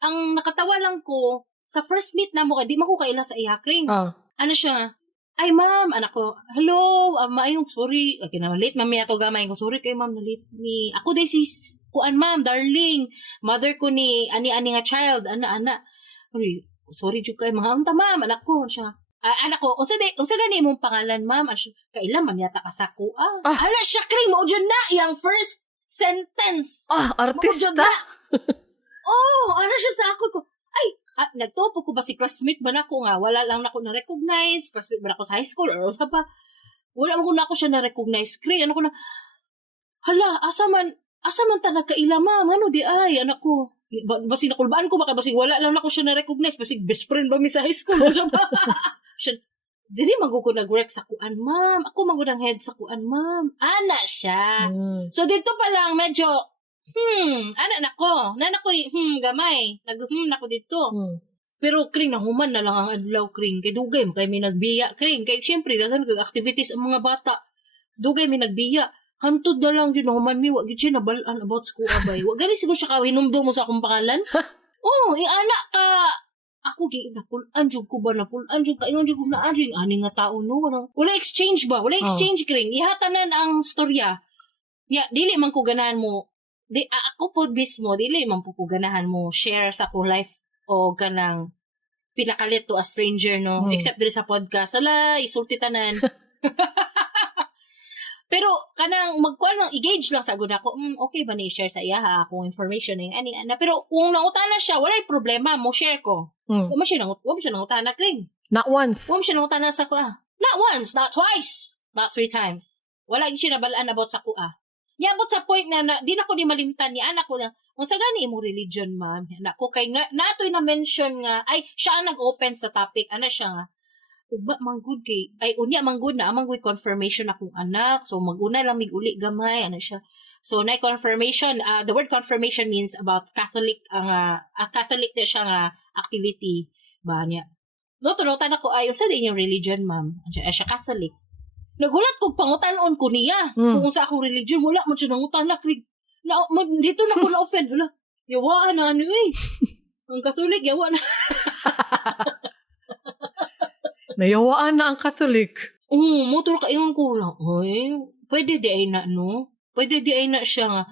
Ang nakatawa lang ko, sa first meet na mo, di mo ko kaila sa iyakring. Ano siya? Ay, ma'am, anak ko, hello, maayong, sorry, okay na, late, ma'am, yato gamay ko, sorry kay ma'am, late ni, ako day si, kuan ma'am, darling, mother ko ni, ani nga child, ana, sorry, Jud kay, mga unta, ma'am, anak ko, siya, anak ko, unsa gani imong pangalan, ma'am, kailan man yata ka sa ko, ala, siya, kring, maudyan na, yung first sentence. Artista? Ano siya sa ako ko, nagtopo ko ba si classmate ba na ko nga? Wala lang na ako na-recognize. Classmate ba na ako sa high school? Or sa pa? Wala mo na ako siya na-recognize. Ano ko na, hala, asa man talaga kaila, ma'am. Ano di ay, anak ko. Basig nakulbaan ko, baka basig wala lang na ako siya na-recognize. Basig best friend ba mi sa high school? Siya ba? Dili magugo nag-work sa kuan, ma'am. Ako magudang head sa kuan, ma'am. Ana siya. So, dito pa lang, medyo, anak ko, gamay. Nako dito. Pero, kring, nahuman na lang ang adlaw, kring. Kay dugay, kay may nagbiya, kring. Kay, siyempre, daghan kag activities ang mga bata. Dugay, may nagbiya. Hantod na lang, yun, nahuman mi, wag yun siya nabalaan about school, abay. Wag gani siguro siya hinumdo mo sa akong pangalan. Anak ka. Ako, napulan dyan ko ba? Napulan dyan ka. Ingon dyan ko na dyan. Ani nga tao, no? Wala exchange ba? Wala exchange, kring. Ihatanan ang storya. Dili man ko ganahan mo. Ako po mismo, dili man po ganahan mo share sa akong life o ganang pinakalit to a stranger, no? Except dili sa podcast. Ala, isulti tanan. Pero, kanang i-gauge lang sa agad ako, okay ba na i-share sa iya ha, akong information na ani. Pero, kung nangutana siya, walay problema, mo share ko. Huwag mo siya nangutana, kring. Not once. Huwag mo siya nangutana sa kuha. Not once, not twice, not 3 times. Wala siya nabalaan about sa kuha. Yabot sa point na di na ko di malimtan ni anak ko na, kung sa gani mo religion, ma'am, anak ko, kay nga, nato'y na-mention nga, ay, siya ang nag-open sa topic, siya nga, ugba, manggod kay, ay, unya, manggod na, manggod confirmation akong anak, so, maguna lang, uli gamay, siya. So, na-confirmation, the word confirmation means about Catholic, Catholic na siya nga activity, ba niya. No, tunutan ako, ay, sa din yung religion, ma'am, siya Catholic. Nagulat ko, pangutanon ko niya. Kung sa akong religion, wala mo siya nangutan na, dito na ko na-offend. Wala, yawaan na, ang Katolik, yawa na. Nayawaan na ang Catholic. Motor ka, ingon ko lang, pwede di ay na, no? Pwede di ay na siya nga.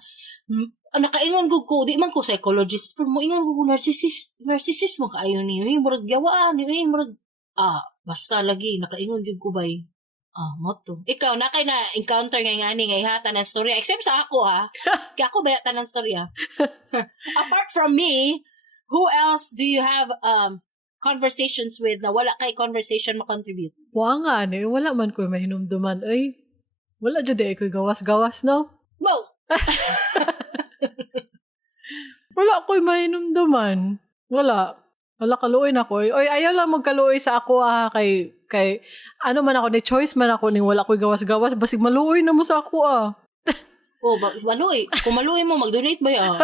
Nakaingon ko, di man ko psychologist, pero mo ingon ko, narcissist mo kaayo niyo. Murag yawaan, murag, basta lagi, nakaingon ko bay. Moto. Ikaw, na-encounter nga ihata ng storya. Except sa ako, ha? Kaya ako bayata ng storya. Apart from me, who else do you have conversations with na wala kay conversation ma-contribute? Wala man ko mahinumduman. Ay, wala dyan di ko gawas-gawas, no? Wow! Wala ko'y mahinumduman. Wala kaluoy na ko. Oy, ayaw lang magkaluoy sa ako kay ano man ako, ni choice man ako ni wala ko'y gawas-gawas, basig maluoy na mo sa ako maluoy. Kung maluoy mo, mag-donate ba yan?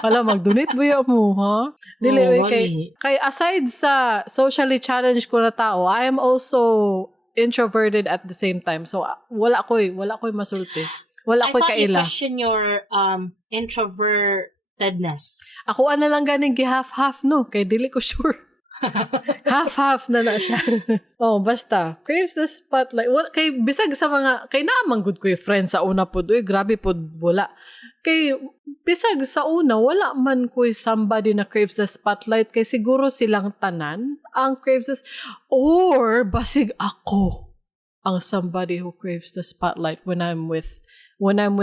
Mag-donate ba yan mo, ha? Dili, kay aside sa socially challenged ko na tao, I am also introverted at the same time. So, wala ko'y masulti. Wala ko'y kaila. I thought you question your introvertedness. Ako lang ganing half-half, no? Kay dili ko sure. Half-half na siya. Basta. Craves the spotlight. Kay bisag sa mga, kay naamang good ko yung friend sa una po. Grabe po, wala. Kay bisag sa una, wala man ko somebody na craves the spotlight. Kay siguro silang tanan ang craves the, or basig ako ang somebody who craves the spotlight when I'm with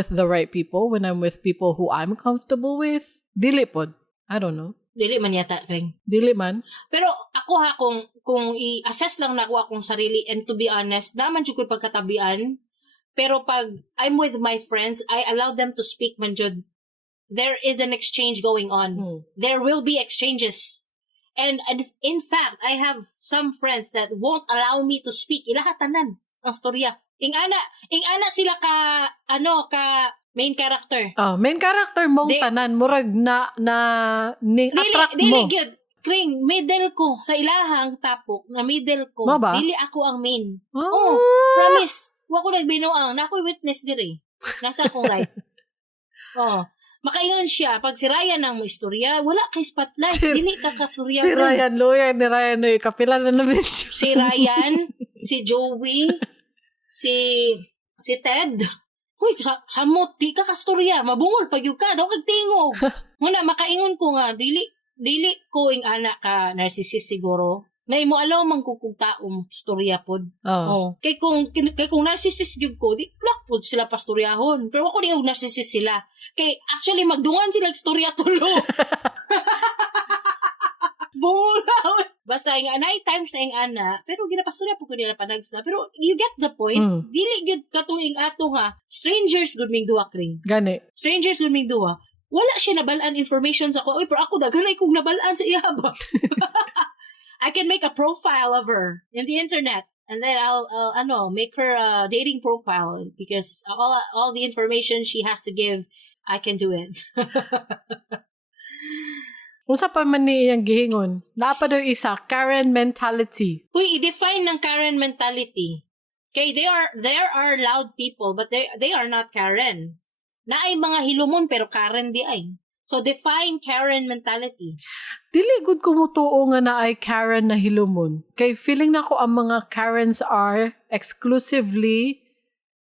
the right people, when I'm with people who I'm comfortable with. Dili pod. I don't know. Dili man yata, Ring. Dili man. Pero ako kung i-assess lang na ako akong sarili, and to be honest, naman siya ko'y pagkatabian. Pero pag I'm with my friends, I allow them to speak man jud. There is an exchange going on. There will be exchanges. And in fact, I have some friends that won't allow me to speak. Ilahatanan. ang storya. Ing ana sila ka main character. Main character mong tanan, murag na attract mo. Dili gyud. Kring, middle ko sa ilahang tapok, na middle ko. Maba? Dili ako ang main. Oh, Promise. Wa ko nagbinuang. Na ako'y witness diri. Nasa akong right. Makaingon siya. Pag si Ryan ang mo istorya, wala kay spotlight. Dili ka kasurya. Si Ryan, lawyer ni Ryan, kapila na namin siya. Si Ryan, si Joey, si Ted. Huy, samot, di ka kastorya. Mabungol pag yung ka. Daw kagtingog. Muna, makaingon ko nga, dili ko ing anak ka narcissist siguro. Na imo alaw man kung taong storya pod. Kay kung narcissist gyud ko, di block pod sila pastoryahon. Pero ako di og narcissist sila. Kay actually magdungan sila storya tulo. Bumula. Basta nga night time sa ing ana, pero ginapastorya po ko nila panagsa. Pero you get the point. Dili gyud katong ing ato nga strangers gud ming duwa kring. Gani. Strangers gud ming duwa. Wala siya nabalaan information sa ko. Oy, pero ako daganay kong nabalaan sa iya ba? I can make a profile of her in the internet, and then I'll make her a dating profile because all the information she has to give, I can do it. Usa pa man ni iyang gihingon. Naapa daw isa, Karen mentality. Uy, i-define ng Karen mentality. Okay, there are loud people, but they are not Karen. Naay mga hilumon pero Karen di ay. So define Karen mentality. Dili gud ko mutuo nga na ay Karen na hilumon. Kay feeling na ko ang mga Karens are exclusively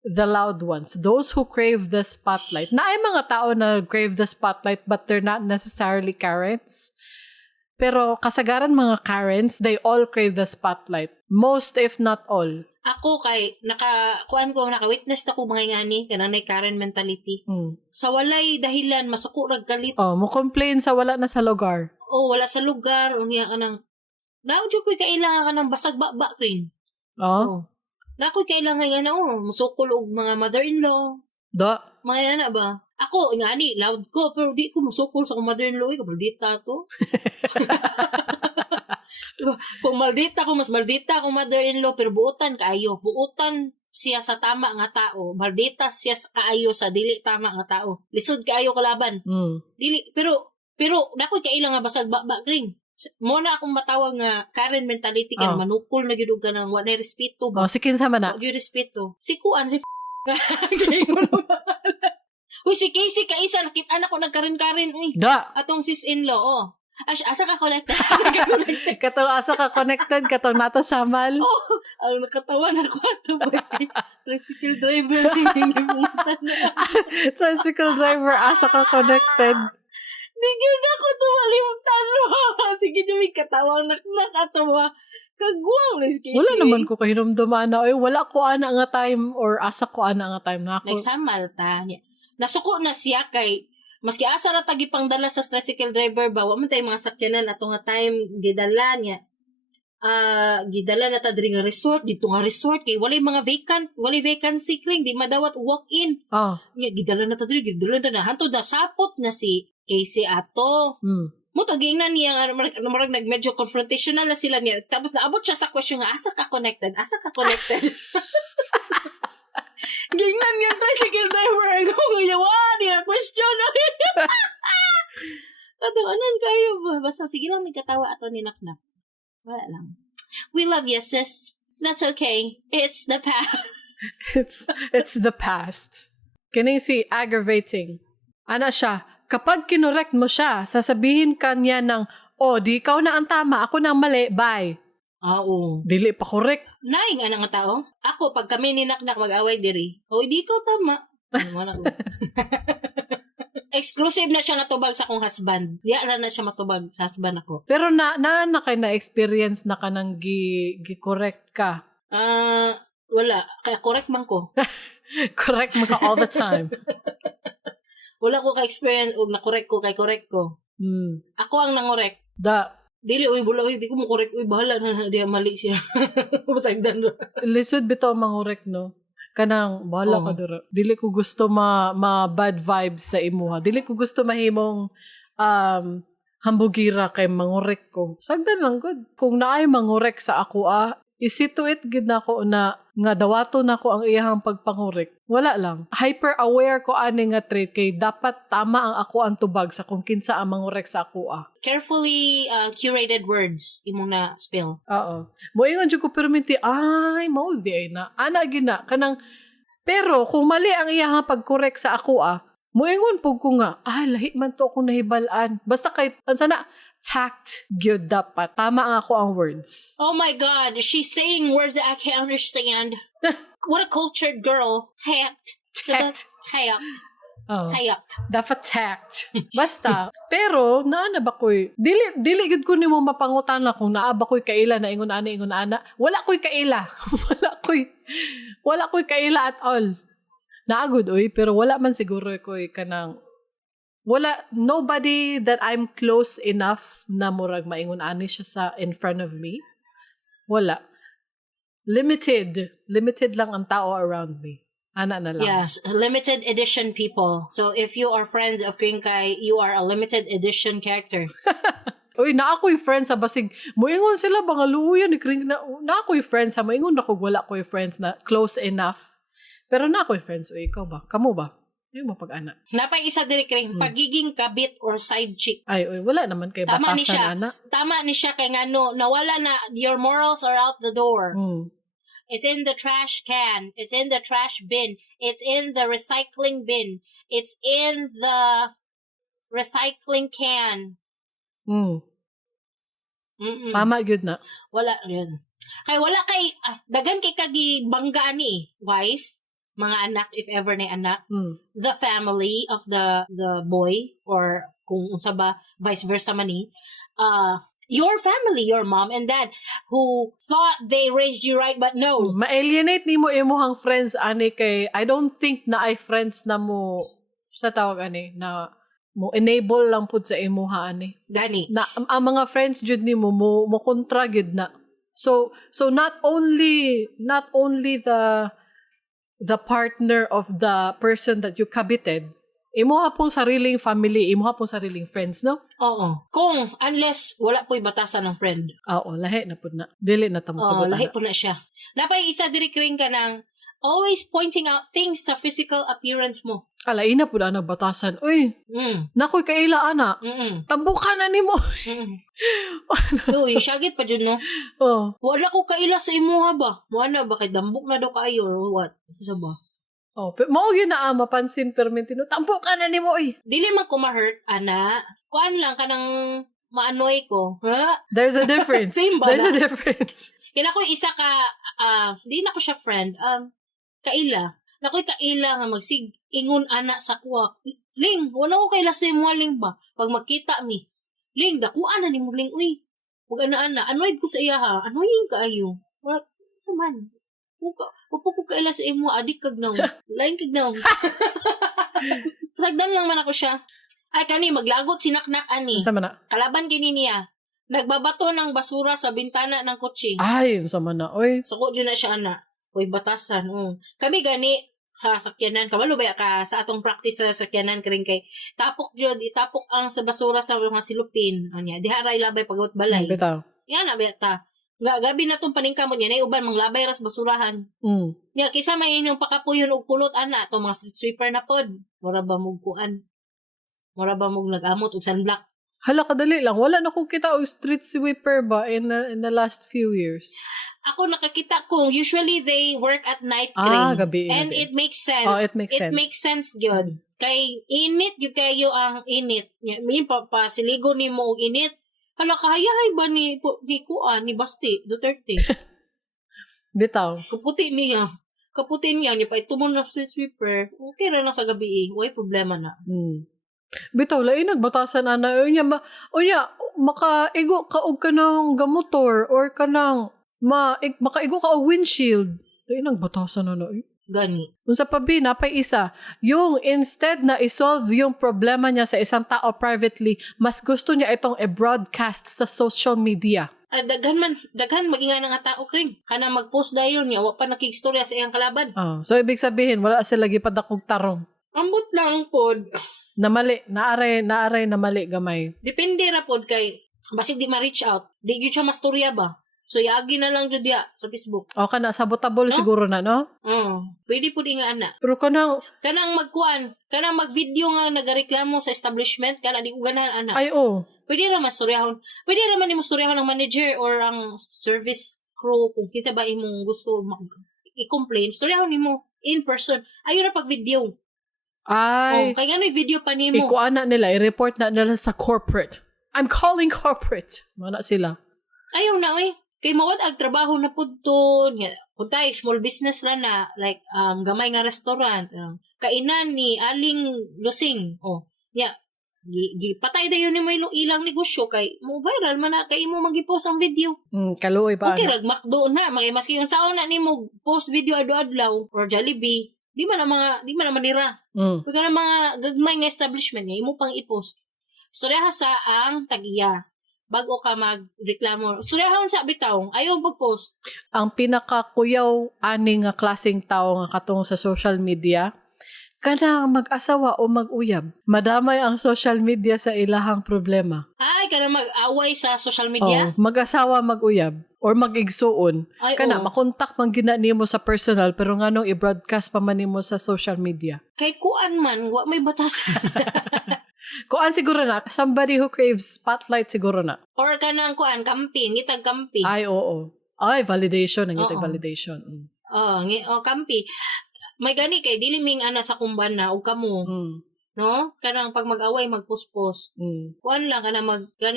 the loud ones. Those who crave the spotlight. Naay mga tao na crave the spotlight but they're not necessarily Karens. Pero kasagaran mga Karens, they all crave the spotlight. Most if not all. Ako kay naka-witness ako mga ngani kanang Karen mentality. Sa walay dahilan masuko rag galit. Mo complain sa wala na sa lugar. Wala sa lugar unya kanang naudyo koy kailangan kanang basag baba rin. Na koy kailangan nga musukol og mga mother-in-law. Mga ana ba? Ako ngani loud ko pero di ko musukol sa mother-in-law ko maldita to. Kung maldita ko, mas maldita ako mother-in-law, pero buutan kaayo. Buutan siya sa tama nga tao. Maldita siya kaayo sa dili tama nga tao. Lisod kaayo kalaban. Dili, pero nakoy kailang nga basag baba ring. Muna akong matawag nga Karen mentality ka manukol na gyud ka nang wala respeto ba. Si kinsa man na? Wala respeto. Si kuan si Uy, si Casey kaisa nakita na ko nagkarin-karin atong sis-in-law asa ka connected? Katong asa ka connected, katong nato samal. Nakatawa na ko ato ba? Tricycle driver. Tricycle driver, asa ka connected. Di gyud ako tumalimtan. Sige, may katawang nakatawa. Kagwang ni Casey. Wala naman ko kahinumduman na, wala ko ana nga time or asa ko ana nga time na ako. Nagsamal ta. Nasuko na siya kay maski asa ra tagi pangdala sa tricycle driver ba wa man tay mga sakyanan ato nga time gidala niya. Gidala na ta diri nga resort dito nga resort kay walay mga walay vacancy kring di madawat walk in. Nya gidala na ta diri gidala na hantod na sapot na si Casey ato. Mo to gingnan niya marag nag medyo confrontational na sila niya tapos naabot siya sa question nga asa ka connected. Gingnan niya tricycle driver ako ngayon. Niya question. Anan kayo ba? Basta sige lang may katawa ato ni Naknak. Wala lang. We love you, sis. That's okay. It's the past. it's the past. Kining si aggravating. Ana siya, kapag kinorek mo siya, sasabihin ka niya ng, di ikaw na ang tama, ako na ang mali, bye. Dili pa correct. Naing nga tao. Ako, pag kami ni Naknak mag-away diri, di ikaw tama. Exclusive na siya natubag sa akong husband. Diya na siya matubag sa husband ako. Pero na kay na-experience na ka nang gi-correct ka? Wala. Kaya correct man ko. Correct mo ka all the time. Wala ko ka-experience og na-correct ko kay correct ko. Ako ang nangorek. Dili, di ko mo correct. Bahala na diya mali siya. Masagdan. Lisod bitaw mangorek, no? Kanang, bahala ka dira. Dili ko gusto ma-bad vibes sa imuha. Dili ko gusto mahimong hambugira kay mangorek ko. Sagdan lang, good. Kung naay mangorek sa ako, isituit gid nako na nga dawato nako ang iyahang pagpangurek. Wala lang. Hyper aware ko ani nga trait kay dapat tama ang ako ang tubag sa kung kinsa ang mangurek sa ako. Carefully curated words imong na spill. Oo. Moingon jud ko perminti ay mao di ay na. Ana gina kanang pero kung mali ang iyahang pagkorek sa ako moingon pug ko nga lahi man to akong nahibal-an. Basta kay sana tact gyud dapat. Tama ang ako ang words. Oh my God, she's saying words that I can't understand. What a cultured girl. Tact. Tact. Tact. Oh. Tact. Dapat tact. Basta. Pero, naana ba ko'y, dili gud ko nimo mapangutana kung naa ba ko'y kaila na ingon ana. Wala ko'y kaila. wala ko'y kaila at all. Naagod, pero wala man siguro ko'y kanang, nobody that I'm close enough na murag maingon ani siya sa in front of me. Wala. Limited lang ang tao around me. Ana na lang. Yes, limited edition people. So if you are friends of Green Kai, you are a limited edition character. Uy, na ako'y friends sa basig. Moingon sila bangaluyan ni Kring na ako'y friends sa moingon ako wala ko'y friends na close enough. Pero na ako'y friends ikaw ba? Kamo ba? Yung mapag-ana. Napay isa diri kay pagiging kabit or side chick. Ay, wala naman kay Tama ni batasan siya. ana. Tama ni siya kay ngano nawala na your morals are out the door. It's in the trash can. It's in the trash bin. It's in the recycling bin. It's in the recycling can. Tama gyud na. Wala yun. Kay wala kay dagan kay kagi bangga ni wife, mga anak if ever na anak, the family of the boy or kung unsa ba vice versa man ni. Your family, your mom and dad who thought they raised you right but no. Ma-alienate nimo imuhang friends ani kay I don't think na ay friends na mo sa tawag ani na mo enable lang pud sa imuha ani. Gani. Na ang mga friends jud nimo mo kontra gyud na. So not only the partner of the person that you coveted, imuha pong sariling family, imuha pong sariling friends, no? Oo. Kung, unless, wala po'y batasan ng friend. Oo, lahi na po na. Dili na tamo sugot. Lahi po na siya. Napay isa diri kring ka ng always pointing out things sa physical appearance mo. Alaina po na nagbatasan. Uy, nakoy kaila, ana. Tambukan na ni mo. Uy, syagit pa dyan, no? Oh. Wala ko kaila sa imuha ba? Wala ba? Kay dambok na daw kayo or what? Isa ba? Oh, mao gyud na mapansin permentino. Tambukan na ni mo, uy. Dili man ko ma-hurt, ana. Kuan lang ka ng maanoy ko. Ha? There's a difference. Same ba There's na? a difference. Kaya ako isa ka, di na ko siya friend, kaila. Nakoy kaila nga ingon ana sa kuwa. Ling, wala ko kaila sa imo ling ba? Pag magkita mi. Ling, dakuan na ni mo ling, uy. Pag ana, annoyed ko sa iya ha. Annoying ka ayo. What? Saman. Upo ko kaila sa imo, adik kag naw. Lain kag naw. Sagdan lang man ako siya. Ay, kani, maglagot sinaknak ani. Sama na. Kalaban kini niya. Nagbabato ng basura sa bintana ng kotse. Ay, sama na, uy. Suko dyan na siya, ana. Uy, batasan. Kami gani, sa sakyanan, kabalo ba ka sa atong practice sa sakyanan karing kay tapok jud itapok ang sa basura sa mga silupin anya diharay labay pagot balay Bitaw. yan na beta nga gabi na tong paningkamot yan ay uban manglabay ras basurahan nya kisa may inyong pakapuyon og pulot ana to mga street sweeper na pod mura ba mugkuan mura ba mug nagamot og sunblock hala kadali lang wala na ko kita og street sweeper ba in the last few years. Ako nakakita ko, usually they work at night gabi. and it makes sense. Oh, it makes sense. It makes sense yun. Kay init, yun kayo ang init. May siligo ni mo og init. Hala, kahayahay ba ni Basti, Duterte? Bitaw. Kaputi niya. Kaputi niya pa itumon na street sweeper. Okay ra na sa gabi Way problema na. Bitaw, lain nagbatasan ana. Unya, makaigo ka og kanang gamotor or kanang makaigo ka og windshield. Lain nagbatasan ana. Gani. Unsa pa bi napay isa, yung instead na isolve yung problema niya sa isang tao privately, mas gusto niya itong i-broadcast sa social media. Daghan maginga nga tao kring. Kana mag-post dayon niya, wa pa nakikistorya sa iyang kalaban. So ibig sabihin wala sila gipadakog tarong. Ambot lang pod. Naare na mali gamay. Depende ra pod kay basig di ma-reach out. Di gyud siya mastorya ba? So, yagi na lang jud ya sa Facebook. O ka na, sabotable No? siguro na, no? Pwede po di nga ana. Pero kanang, Kanang mag-video nga nagareklamo sa establishment, kana di ko ganahan ana. ay, Pwede ra mastoryahon. Pwede ra man nimo storyahon ng manager or ang service crew kung kinsa ba imong gusto i-complain. Storyahon nimo in person. Ayo na pag video. ay, Kay gano'y video pa nimo. ikuan na nila, i-report na nila sa corporate. I'm calling corporate. Mana sila. Ayaw na kay mawad ag trabaho na pudton. Puntay small business na na like gamay nga restaurant. Kainan ni Aling Lusing. Patay dayon ni mo ilang negosyo kay mo viral man na kay imo magi-post ang video. Kaluoy ba? Okay, rag McDo na, maski yung saon na nimo post video adlaw or Jollibee, di man na manira. Pag na mga gagmay nga establishment nga imo pang i-post. Storyaha sa ang tagiya. Bago ka magreklamo. Storyahon sa bitaw, ayaw mag-post. Ang pinakakuyaw ani nga klaseng tao nga katong sa social media, kanang mag-asawa o mag-uyab. Madamay ang social media sa ilahang problema. Ay, kana mag-away sa social media? Mag-asawa, mag-uyab. Or mag-igsuon. Ay, Kana, makontak man gina nimo sa personal, pero nga nung i-broadcast pa man nimo sa social media. Kay kuan man, wa may batasan. Kuan siguro na, somebody who craves spotlight siguro na. Or kanang kuan, kampi, ngitag kampi. Ay, oo. Ay, validation. Ang itag validation. Kampi. May gani kay dili ming ana sa kumban na og kamo. No? Kanang pag mag-away mag-post-post. Kuan lang kana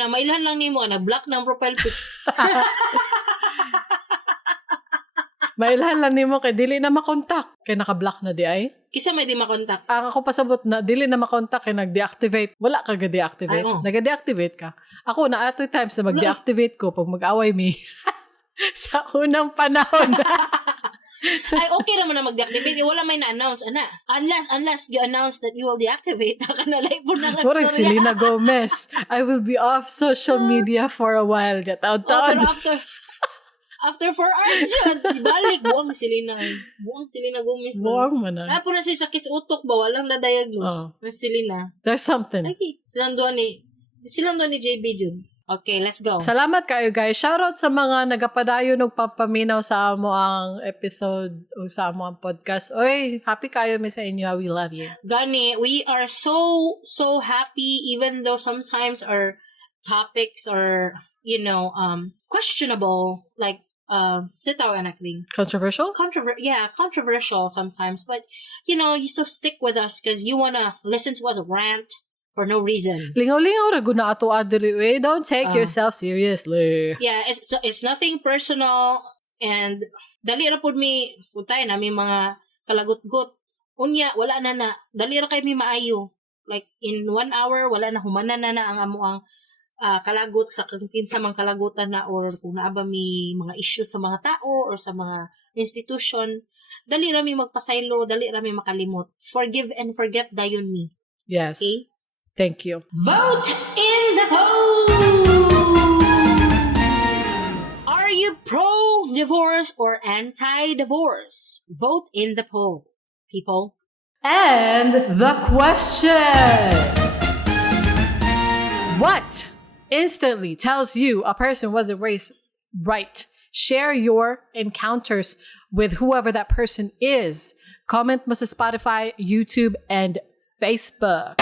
mailhan lang nimo ana block ng profile pic. Mailhan lang nimo kay dili na makontak. Kay naka-block na di ay. Kisa may di makontak. Ang ako pasabot na dili na makontak kay nag-deactivate. Wala ka ga-deactivate. Nag-deactivate ka. Ako na at times na mag-deactivate ko pag mag-away mi. Sa unang panahon. Ay, okay naman na mag-deactivate. Wala may na-announce, ana. Unless you announce that you will deactivate, nakalalay po na Correct, Selena Gomez. I will be off social media for a while. Taon-taon. Pero after 4 hours yun, balik. Buwang Selena Gomez. Buwang man na. Po na siya sakit sa utok ba? Walang na-diagnose. Na Selena. There's something. Okay. Silang doon ni JB Jun. Okay, let's go. Salamat kayo guys. Shoutout sa mga nagapadayon og papaminaw sa amo ang episode o sa amo ang podcast. Oy, happy kayo mi sa inyo. We love you. Gani, we are so happy even though sometimes our topics are, questionable. Like, Controversial? Controversial sometimes. But, you still stick with us because you wanna listen to us rant for no reason. Lingaw-lingaw ra guna ato adiri. Don't take yourself seriously. Yeah, it's nothing personal and dali ra pud mi putay na mi mga kalagot-got. Unya wala na dali ra kay mi maayo. Like in 1 hour wala na humanan na ang amo ang kalagot sa kinsa mang kalagutan na or kung naa ba mi mga issues sa mga tao or sa mga institution. Dali ra mi magpasaylo, dali ra mi makalimot. Forgive and forget dayon mi. Yes. Okay? Thank you. Vote in the poll! Are you pro-divorce or anti-divorce? Vote in the poll, people. And the question. What instantly tells you a person wasn't raised right? Share your encounters with whoever that person is. Comment mo sa Spotify, YouTube, and Facebook.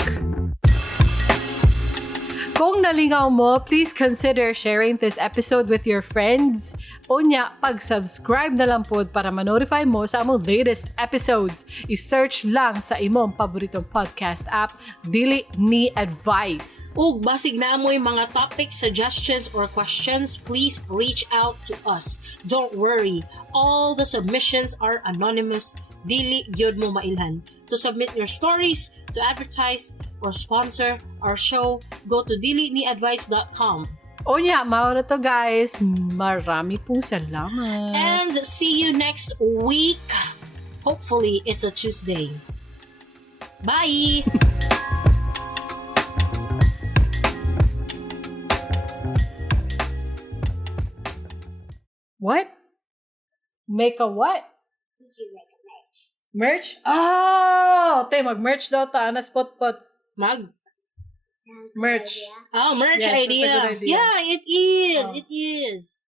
Kung nalingaw mo, please consider sharing this episode with your friends. Unya, pag-subscribe na lang po para ma-notify mo sa among latest episodes. I-search lang sa imong paboritong podcast app, Dili Ni Advice. Ug basig na mo yung mga topic suggestions or questions, please reach out to us. Don't worry, all the submissions are anonymous. Dili gyud mo mailhan. To submit your stories, to advertise, or sponsor our show, go to diliniadvice.com. Unya, maura to guys. Marami pong salamat. And see you next week. Hopefully, it's a Tuesday. Bye! What? Make a what? Did you make a merch? Merch? Oh! Tay, mag-merch daw ta. Na spot-pot. Mag? Merch. Oh, merch Yes, that's a idea. good idea. Yeah, it is. Oh. It is.